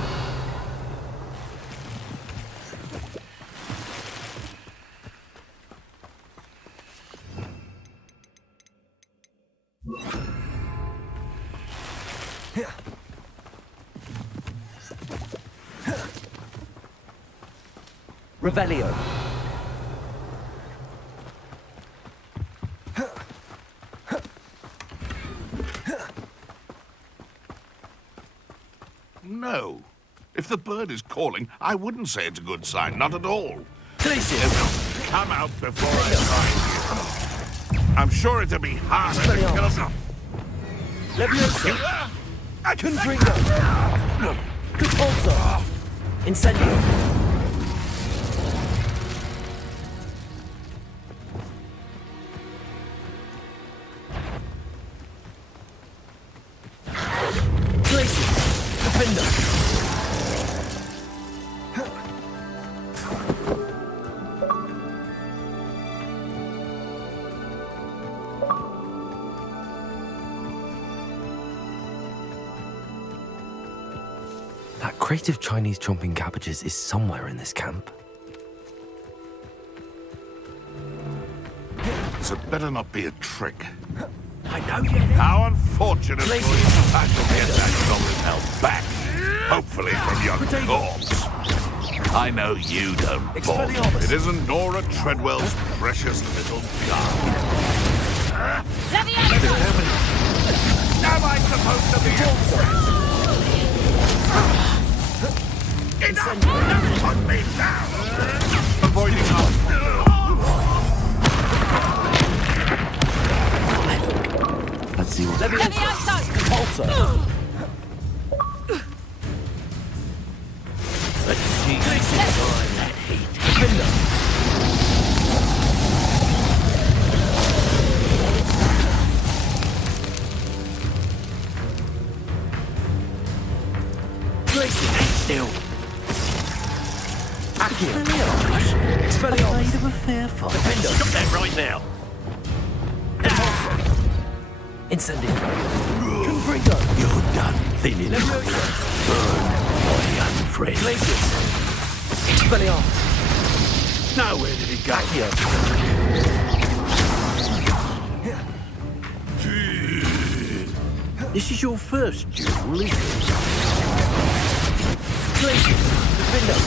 Revelio. No. If the bird is calling, I wouldn't say it's a good sign. Not at all. Come out before I find you. I'm sure it'll be harder to kill us. Leviosa. Confringo. Good also. Incendio! That crate of Chinese chomping cabbages is somewhere in this camp. This had better not be a trick. I know you. How unfortunate for you. I shall get that goblin held back. Hopefully from your corpse. I know you don't fall. It isn't Nora Treadwell's precious little gun. Am I supposed to be impressed? Enough! Put me down! Avoiding us. Let's see what Compulsor! Let's see you behind that heat. Defender! Still. Accio! Expelliarmus! Blade of a fair fight. Defender! Stop that right now. Compulsor! Incendio! Confringo! You're done thinning me. Burn, my unfriend. Glacius! Expelliarmus! Now where did it go? Accio! This is your first duel, isn't it? Glacius! Defender!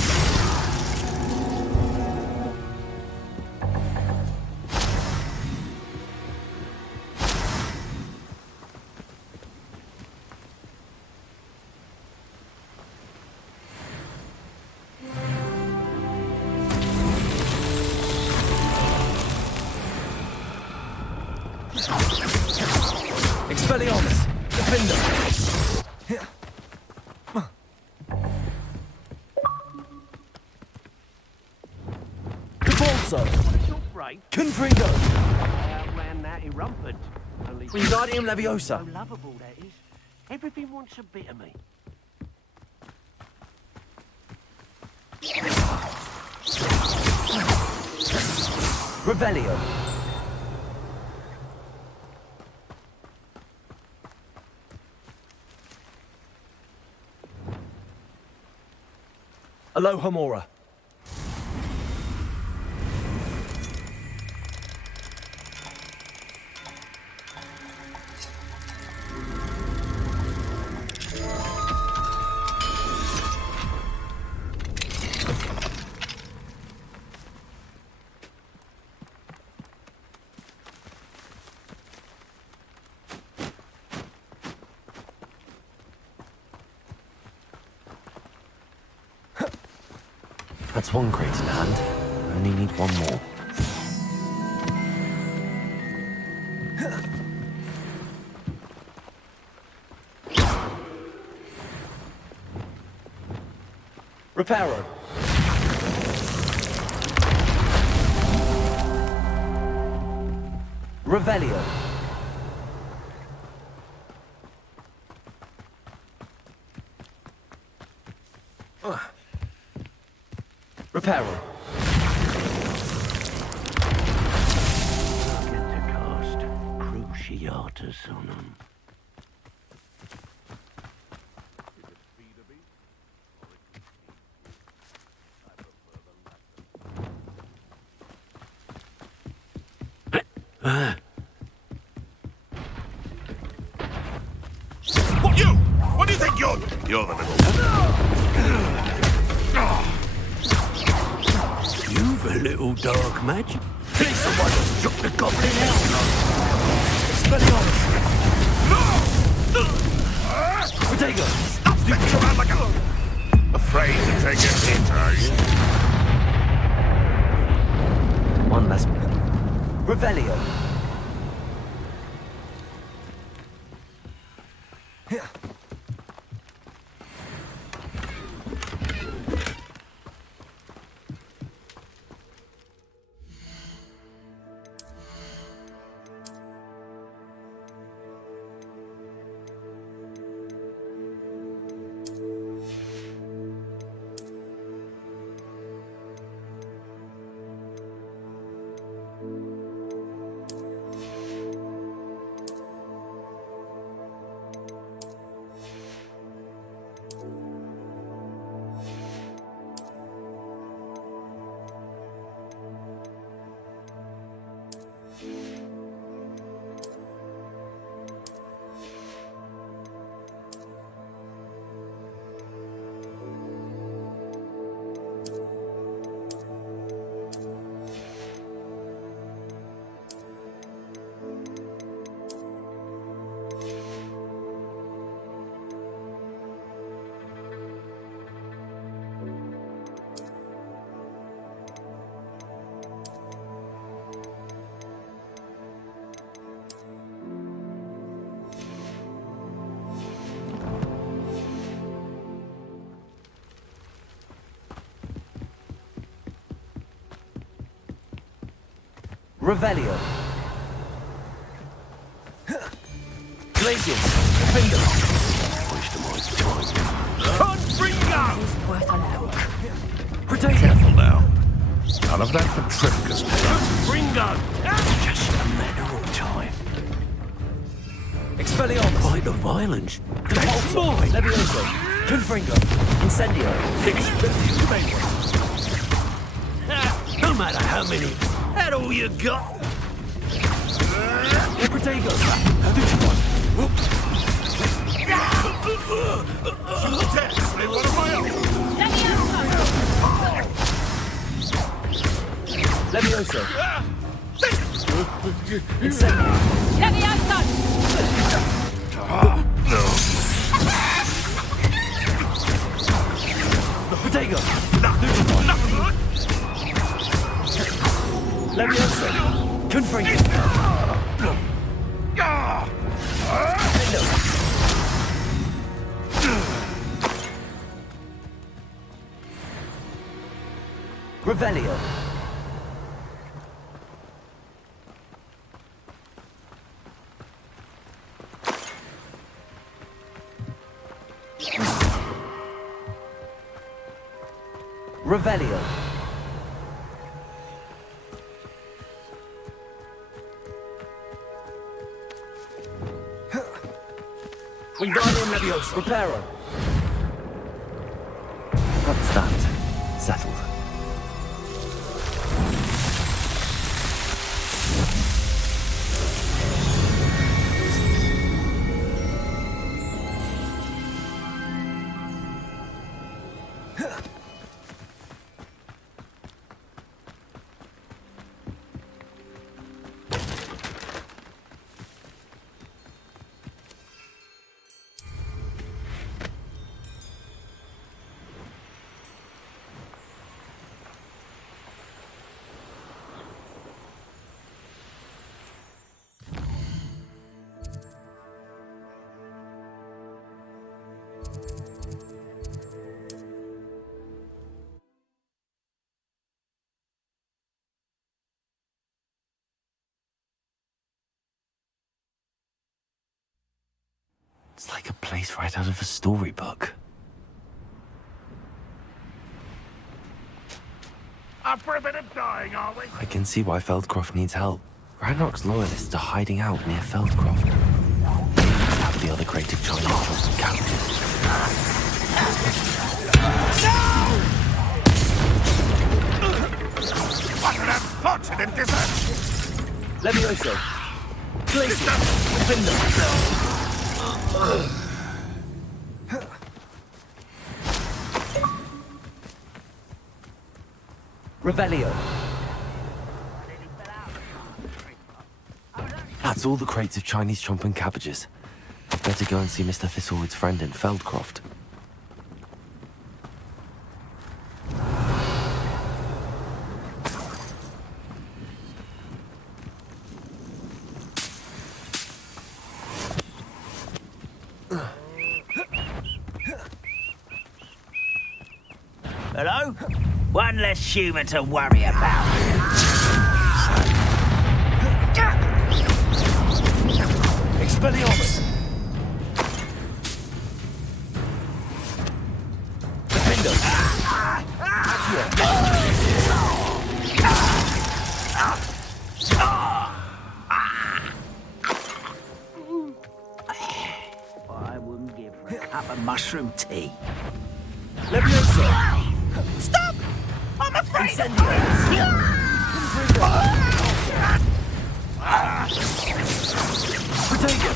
Expelliarmus! Defender! Compulsor! What's your break? Confringo! I outran that irrumpant. Only Wingardium Leviosa! so lovable, that is. Everything wants a bit of me. Revelio! Alohomora! That's one crate in hand. I only need one more. Reparo! Revelio! Reparo! Get to cast Cruciatus on them. What, you? What do you think you're... You're the little... You've a little dark magic. Please, someone shook the goblin out. Expelliarmus! Protego! Stop spinning around like a... Afraid to take a hit, are you? One less. Revelio! Revelio. Glacius. Finger. Confringo! Worth a look. Potato. Careful now. None of that Petrificus. Confringo! Just a matter of time. Expelliarmus. Fight of violence. Compulsor. Levioso. Confringo. Incendio. No matter how many. That all you got? Protego. They want my own. Levioso. Incendio. Levioso! Protego. Levioso. Confringo. Revelio. Revelio. Wingardium Leviosa. Reparo. What's that? Settled. It's like a place right out of a storybook. Up for a bit of dying, are we? I can see why Feldcroft needs help. Ranrock's loyalists are hiding out near Feldcroft. They must have the other creative Chinese jobs and couches. What an unfortunate desert! Levioso. Glacius. Finder. Revelio. That's all the crates of Chinese chomp and cabbages. I'd better go and see Mr. Thistlewood's friend in Feldcroft. Hello? One less human to worry about. Expelliarmus! Defender! I wouldn't give for a cup of mushroom tea. Leviosa! Stop! I'm afraid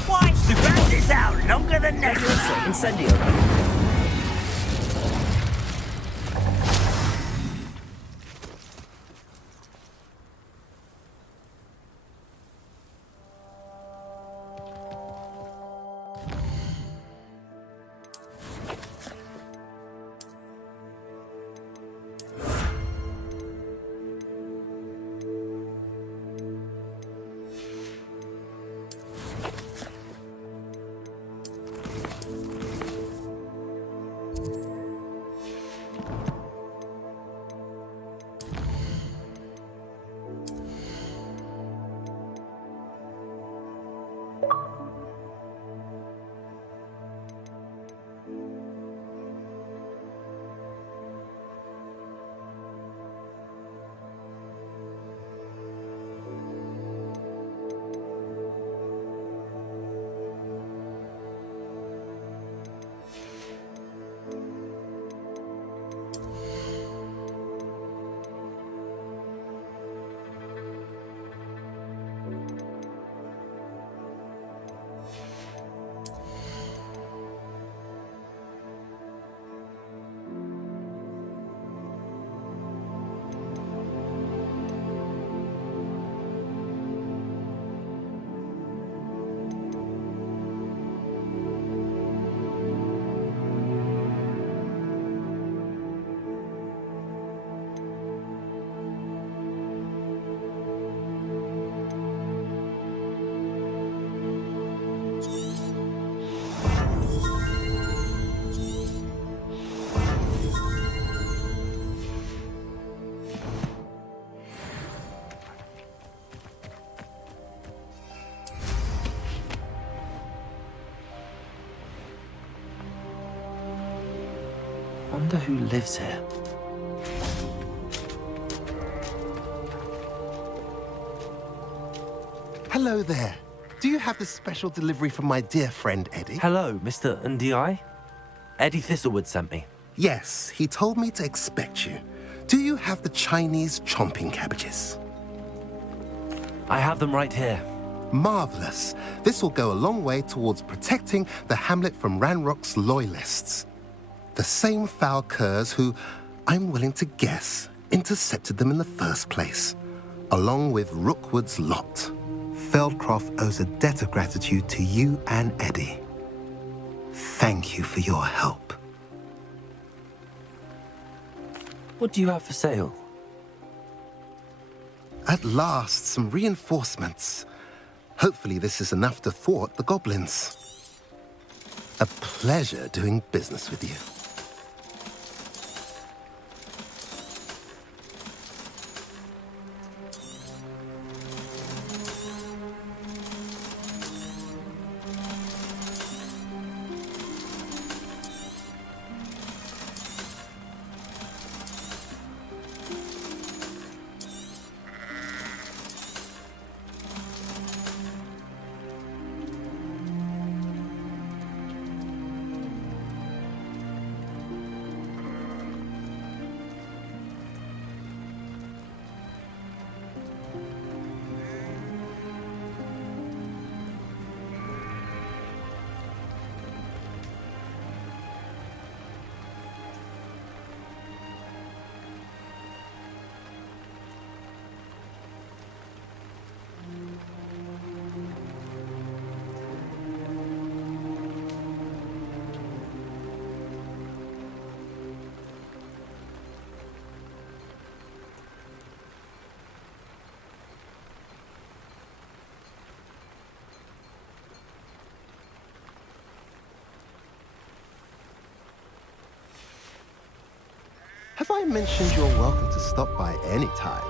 Why? Drag this out longer than necessary. Incendio. wonder who lives here. Hello there. Do you have the special delivery from my dear friend Eddie? Hello, Mr. Ndi. Eddie Thistlewood sent me. Yes, he told me to expect you. Do you have the Chinese chomping cabbages? I have them right here. Marvelous. This will go a long way towards protecting the hamlet from Ranrock's loyalists. The same foul curs who, I'm willing to guess, intercepted them in the first place, along with Rookwood's lot. Feldcroft owes a debt of gratitude to you and Eddie. Thank you for your help. What do you have for sale? At last, some reinforcements. Hopefully this is enough to thwart the goblins. A pleasure doing business with you. Have I mentioned you're welcome to stop by any time?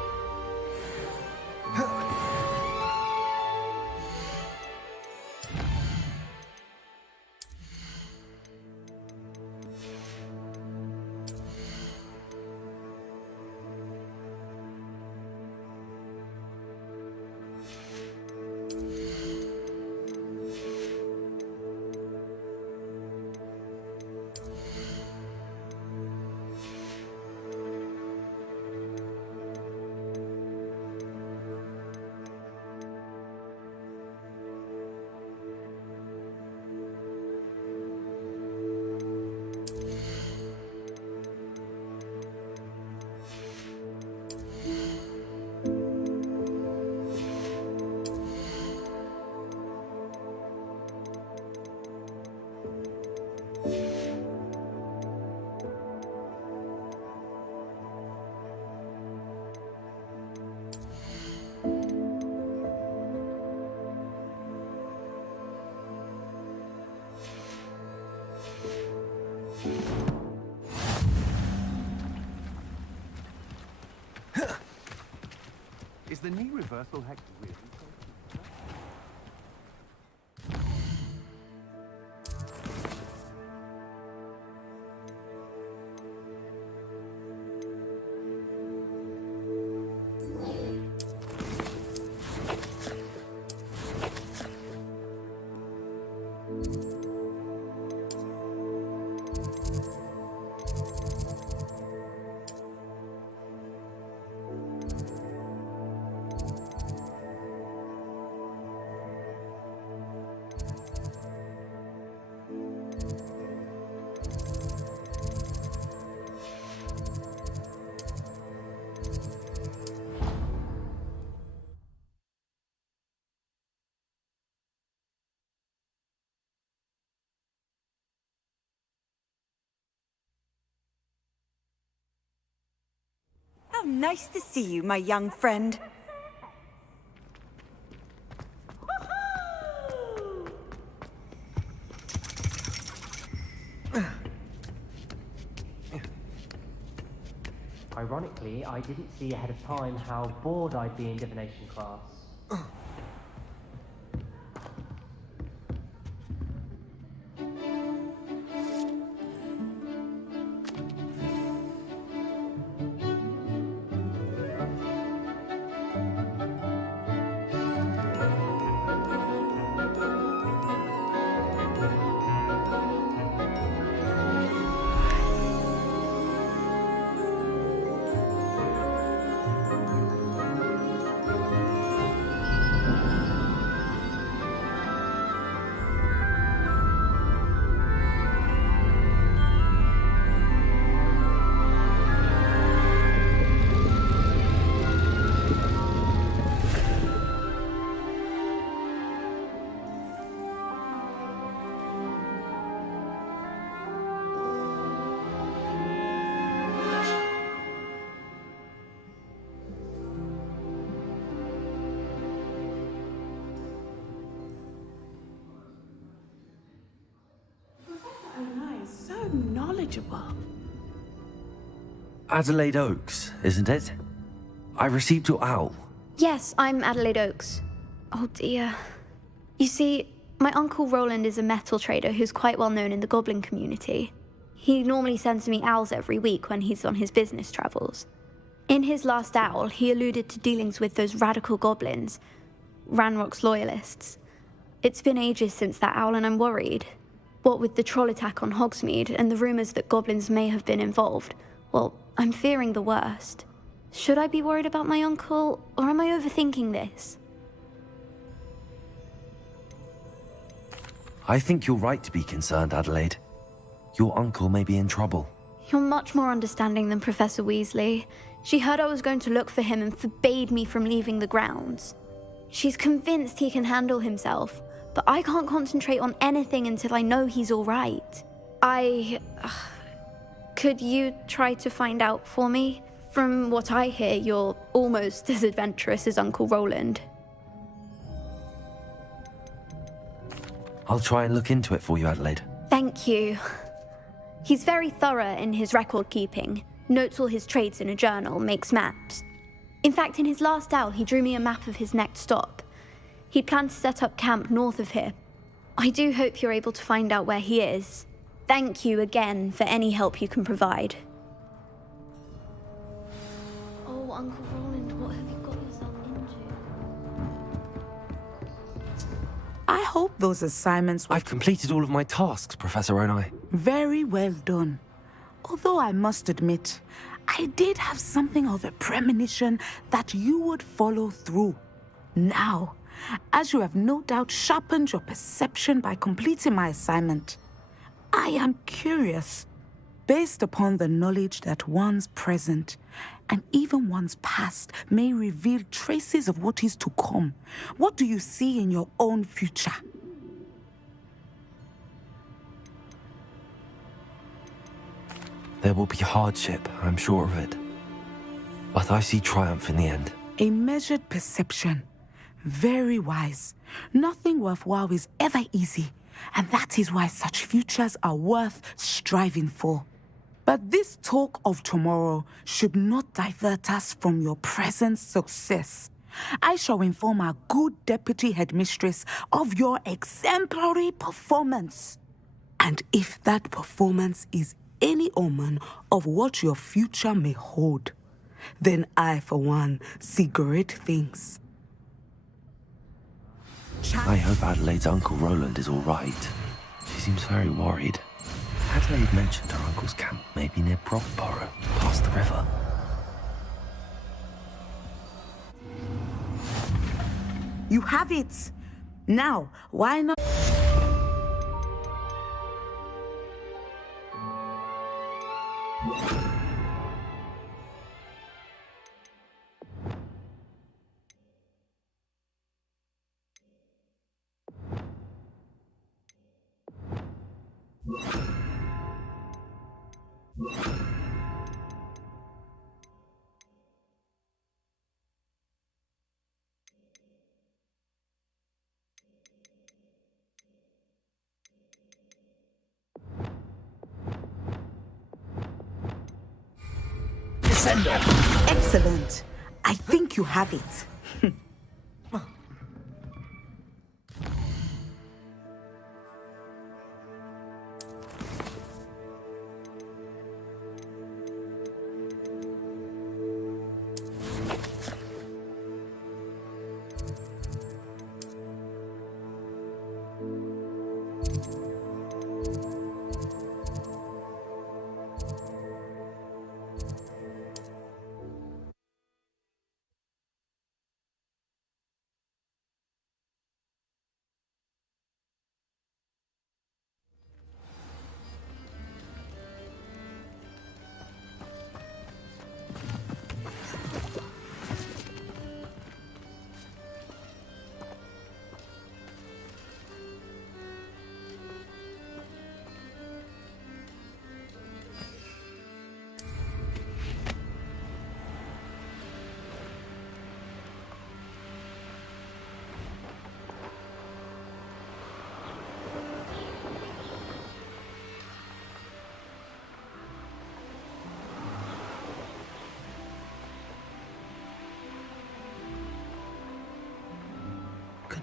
Is the knee reversal hex really? How nice to see you, my young friend. Ironically, I didn't see ahead of time how bored I'd be in divination class. knowledgeable. Adelaide Oaks, isn't it? I received your owl. Yes, I'm Adelaide Oaks. Oh dear. You see, my uncle Roland is a metal trader who's quite well known in the goblin community. He normally sends me owls every week when he's on his business travels. In his last owl, he alluded to dealings with those radical goblins, Ranrock's loyalists. It's been ages since that owl and I'm worried. What with the troll attack on Hogsmeade and the rumours that goblins may have been involved, well, I'm fearing the worst. Should I be worried about my uncle, or am I overthinking this? I think you're right to be concerned, Adelaide. Your uncle may be in trouble. You're much more understanding than Professor Weasley. She heard I was going to look for him and forbade me from leaving the grounds. She's convinced he can handle himself, but I can't concentrate on anything until I know he's all right. Could you try to find out for me? From what I hear, you're almost as adventurous as Uncle Roland. I'll try and look into it for you, Adelaide. Thank you. He's very thorough in his record keeping, notes all his trades in a journal, makes maps. In fact, in his last owl, he drew me a map of his next stop. He planned to set up camp north of here. I do hope you're able to find out where he is. Thank you again for any help you can provide. Oh, Uncle Roland, what have you got yourself into? I hope those assignments were... I've completed all of my tasks, Professor Onai. Very well done. Although I must admit, I did have something of a premonition that you would follow through. Now, as you have no doubt sharpened your perception by completing my assignment, I am curious, based upon the knowledge that one's present and even one's past may reveal traces of what is to come. What do you see in your own future? There will be hardship, I'm sure of it. But I see triumph in the end. A measured perception. Very wise. Nothing worthwhile is ever easy, and that is why such futures are worth striving for. But this talk of tomorrow should not divert us from your present success. I shall inform our good deputy headmistress of your exemplary performance. And if that performance is any omen of what your future may hold, then I, for one, see great things. I hope Adelaide's Uncle Roland is all right. She seems very worried. Adelaide mentioned her uncle's camp may be near Brockborough, past the river. You have it! Now, why not... Excellent. I think you have it.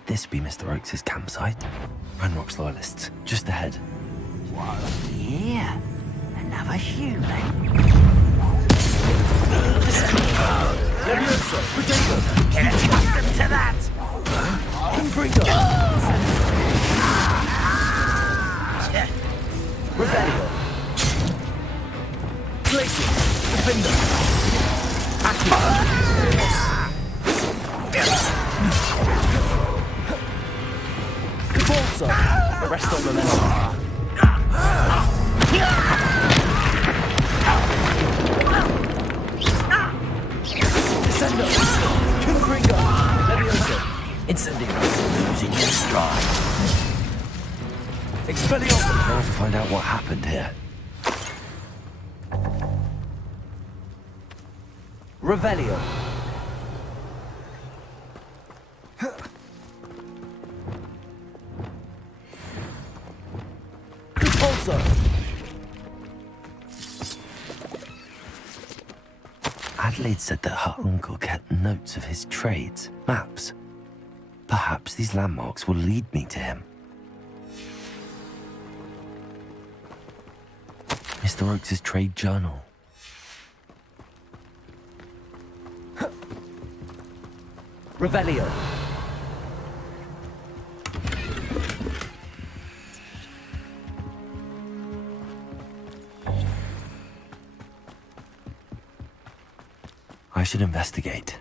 this be Mr. Oakes' campsite? Ranrock's Loyalists, just ahead. What's here? Another human? Get accustomed to that! Revelio. Glacier. Defender. Convulso. Arresto Memento. Descendo. Confringo. Levioso. Incendio. Losing your stride. Expelliarmus. Now to find out what happened here. Revelio. Repulsor. Adelaide said that her uncle kept notes of his trades, maps. Perhaps these landmarks will lead me to him. Mr. Oakes' trade journal. Revelio. I should investigate.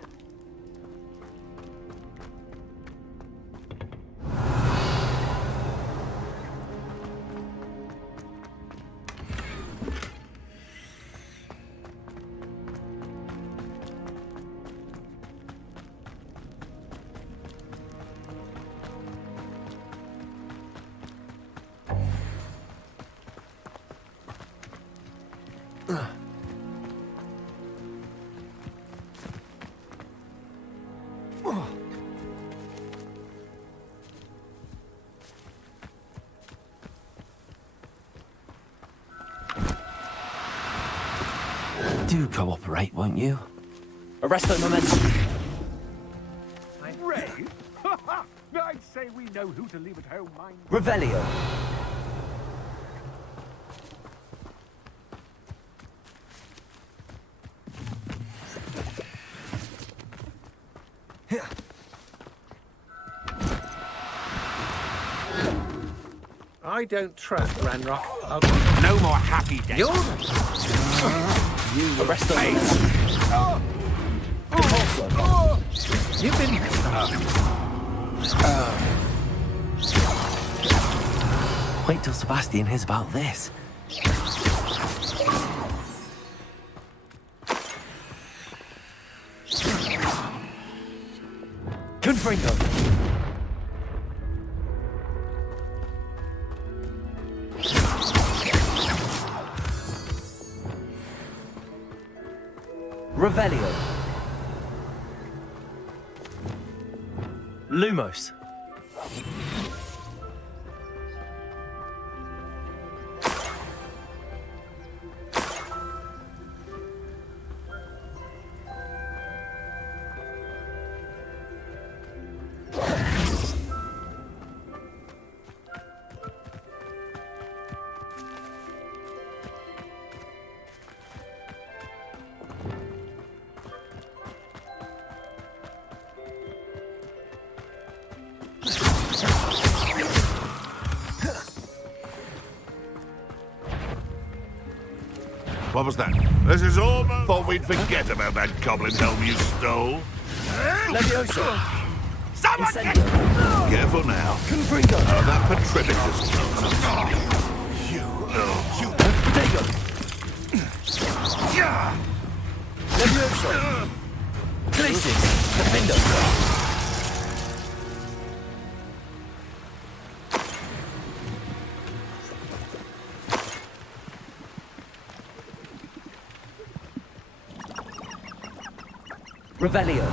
Do cooperate, won't you? Arresto Momentum. Ray? I'd say we know who to leave at home, mind. Revelio. I don't trust Ranrock. No more happy days. You're... Arresto. You've been... Wait till Sebastian hears about this. Confringo. Revelio. Lumos. What was that? This is almost... Thought we'd forget about that goblin helm you stole. Levioso. Someone get... Careful now. Confringo. Oh, that Petrificus. You... Diagon. Levioso. Glacier. Defender. Revelio.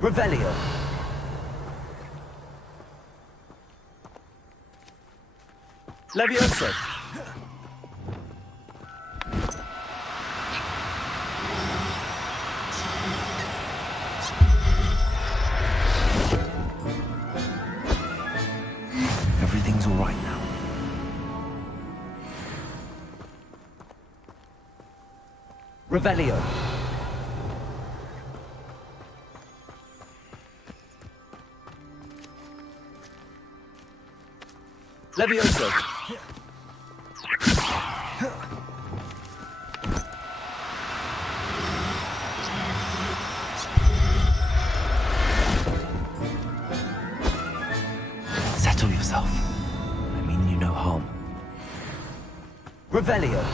Revelio. Levioso. Everything's all right now. Revelio. Levioso. Settle yourself. I mean you no harm. Revelio.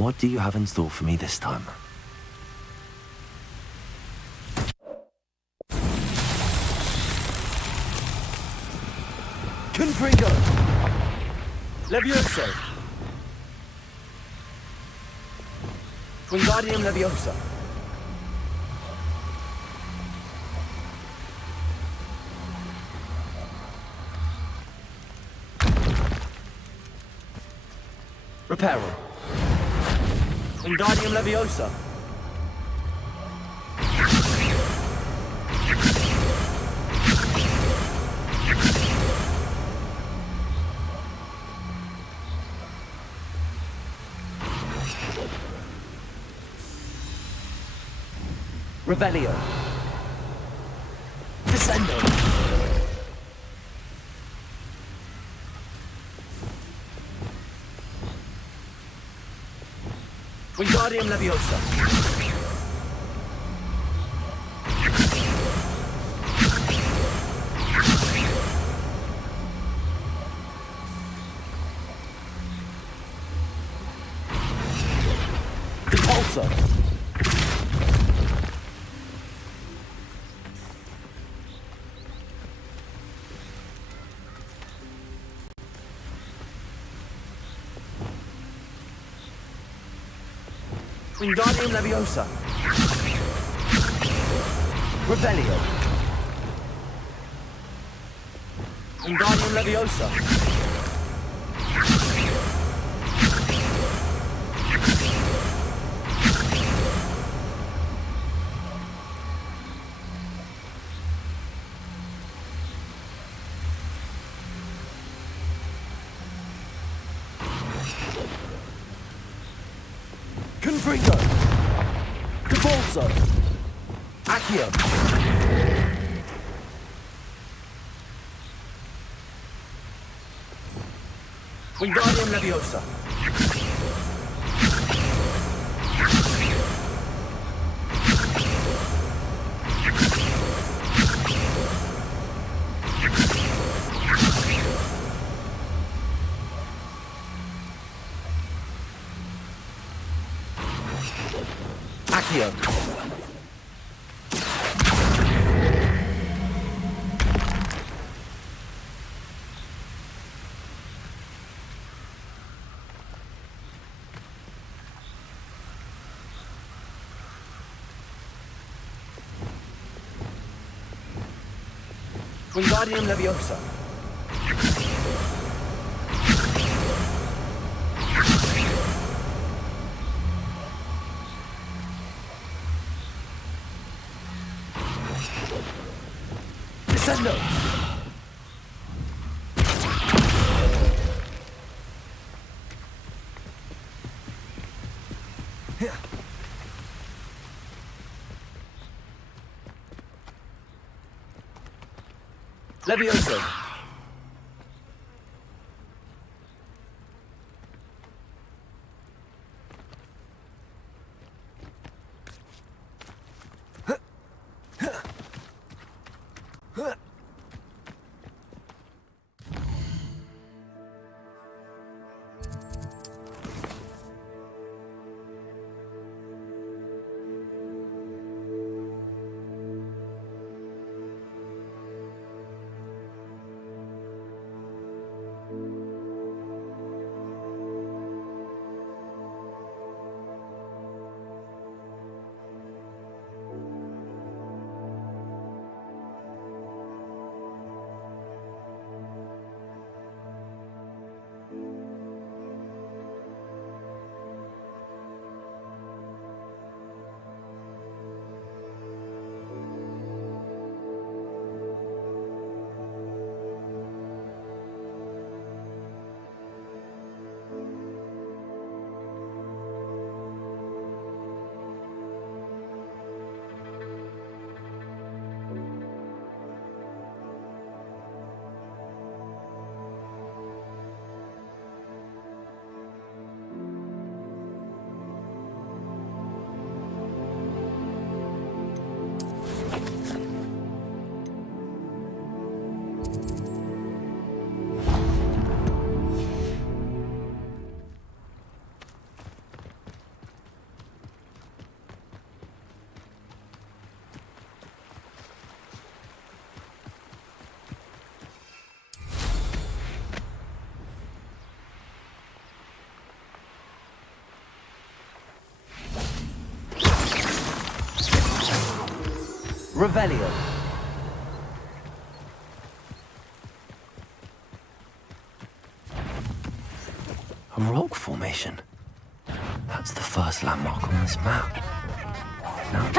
What do you have in store for me this time? Confringo! Levioso! Wingardium Leviosa! Reparo! Wingardium Leviosa! Revelio. Descendo. Wingardium Leviosa. Repulsor. Wingardium Leviosa. Revelio. Wingardium Leviosa. Confringo! Convulso! Accio! Wingardium Leviosa! Accio! Wingardium Leviosa! Descendo! Levioso! Revelio. A rock formation. That's the first landmark on this map. Now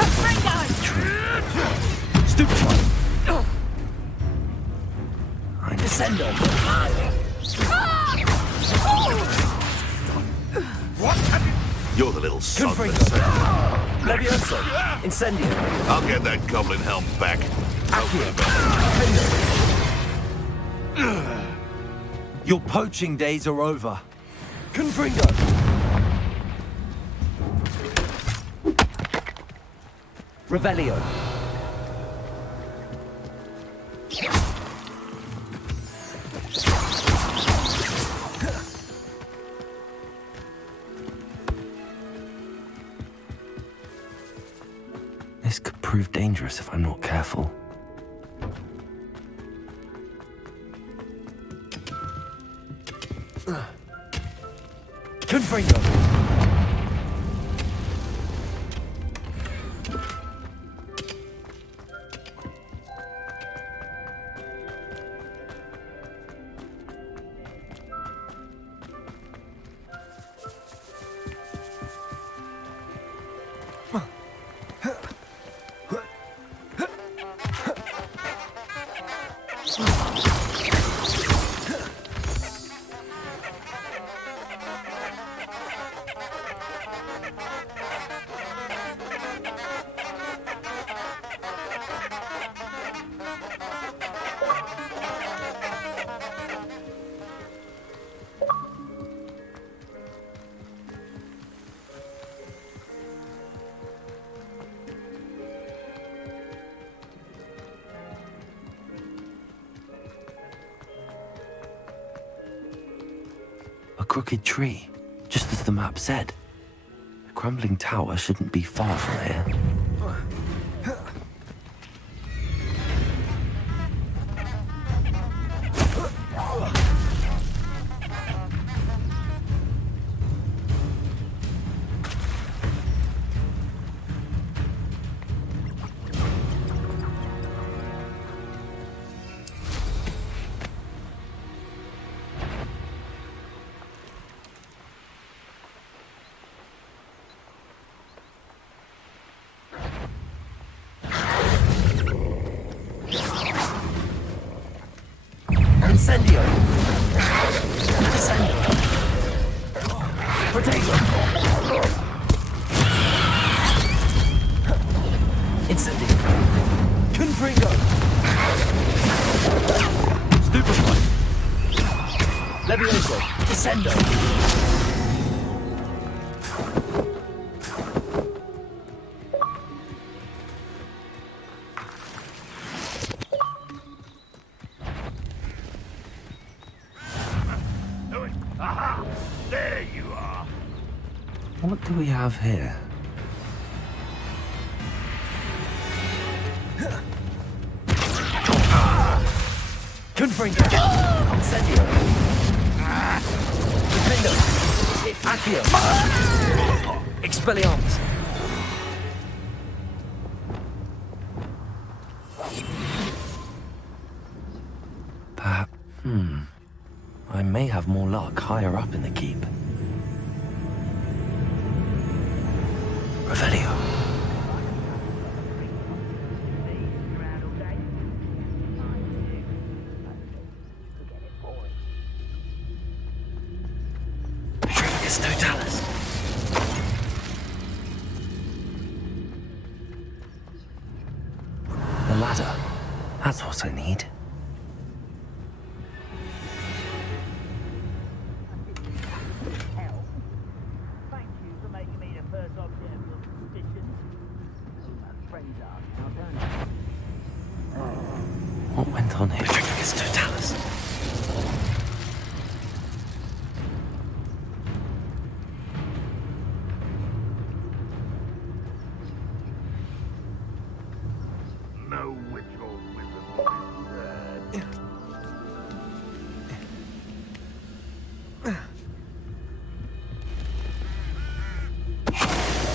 stupid one. I descendo. What? You're the little son that said. Levioso. Incendio. I'll get that goblin helm back. Your poaching days are over. Confringo. Revelio. This could prove dangerous if I'm not careful. Confringo. crooked tree, just as the map said. The crumbling tower shouldn't be far from here. Incendio! Descendo! Potato! Incendio! Confringo! Stupefy! Levioso! Descendo! Aha! There you are. What do we have here? Confringo! Incendio! Defendo! Accio! Expelliarmus! Perhaps. I may have more luck higher up in the keep. Revelio. Petrificus totalis. The ladder. That's what I need. What went on here? Petrificus totalis. No witch or wizard is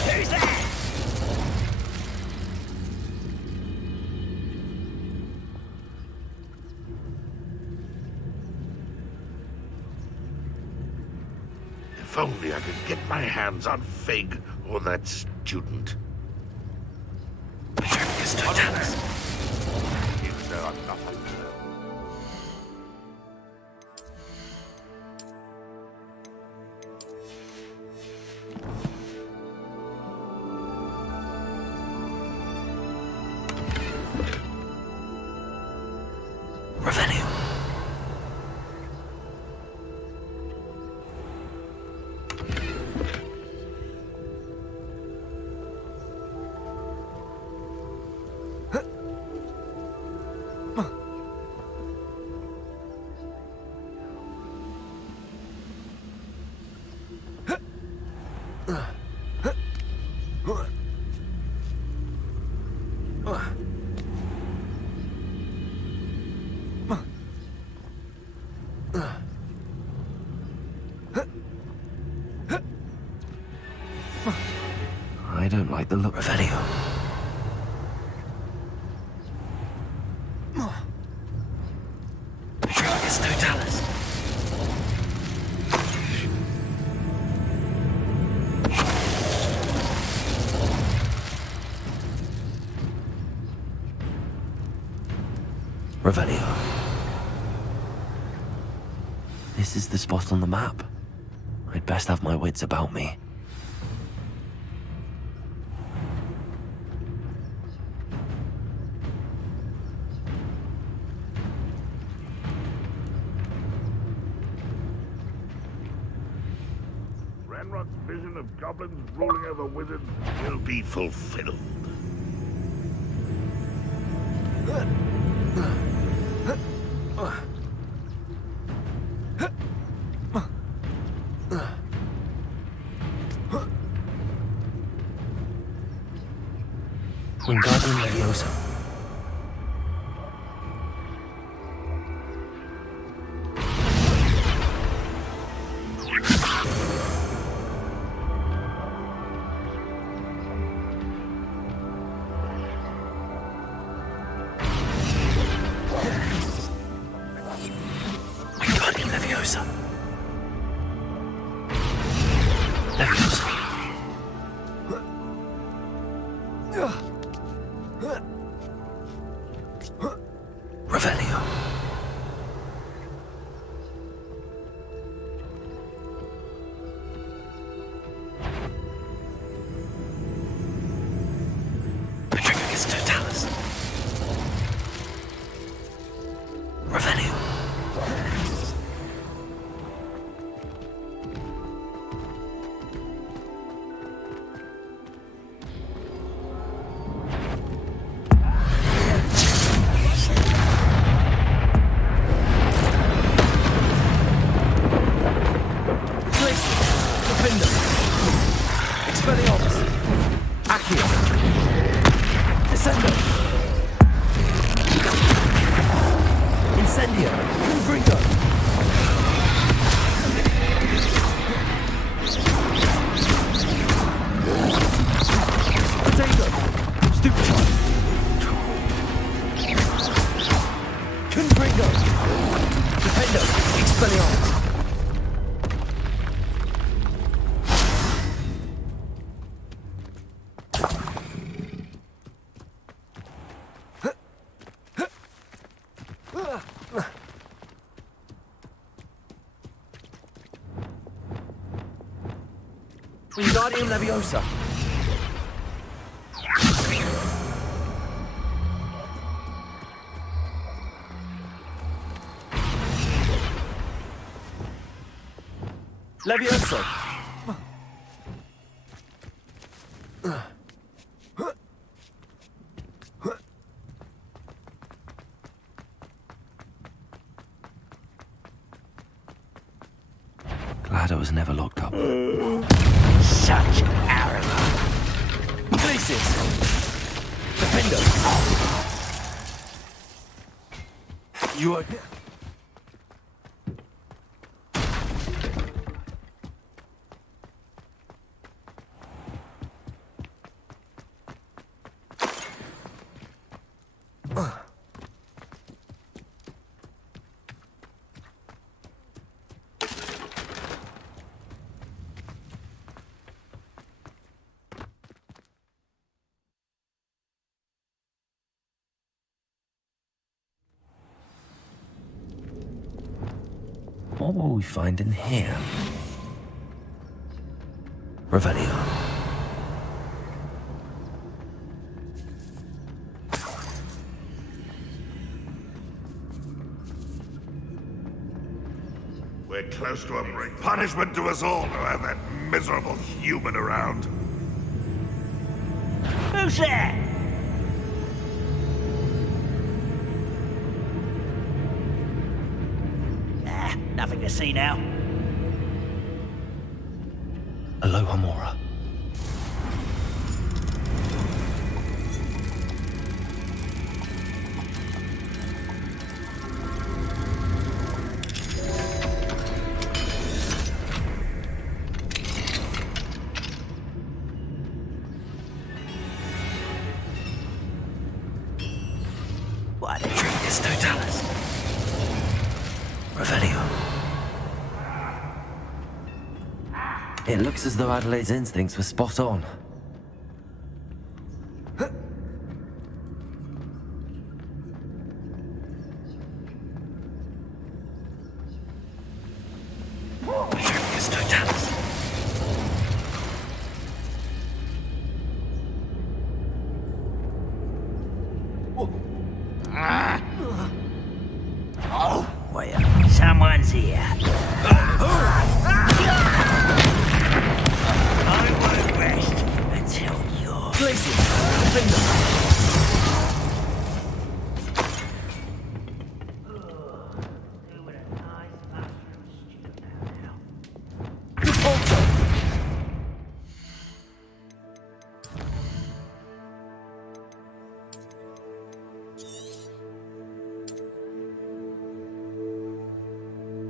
Who's that? If only I could get my hands on Fig or that student. Petrificus totalis. Even though I'm not alone. Revelio. I don't like the look of Revelio. Petrificus totalis. Revelio. This is the spot on the map. I'd best have my wits about me. Ranrock's vision of goblins ruling over wizards will be fulfilled. Wingardium Leviosa. Wingardium Leviosa. Leviosa. Revelio. Petrificus totalis. Revelio. Wingardium Leviosa. Leviosa. Glad I was never locked up. Such arrogance. Places. Defender. You are... What will we find in here? Revelio. We're close to a break. Punishment to us all to have that miserable human around. Who's there? Nothing to see now. Aloha Mora. What? Petrificus totalis. Revelio. It looks as though Adelaide's instincts were spot on.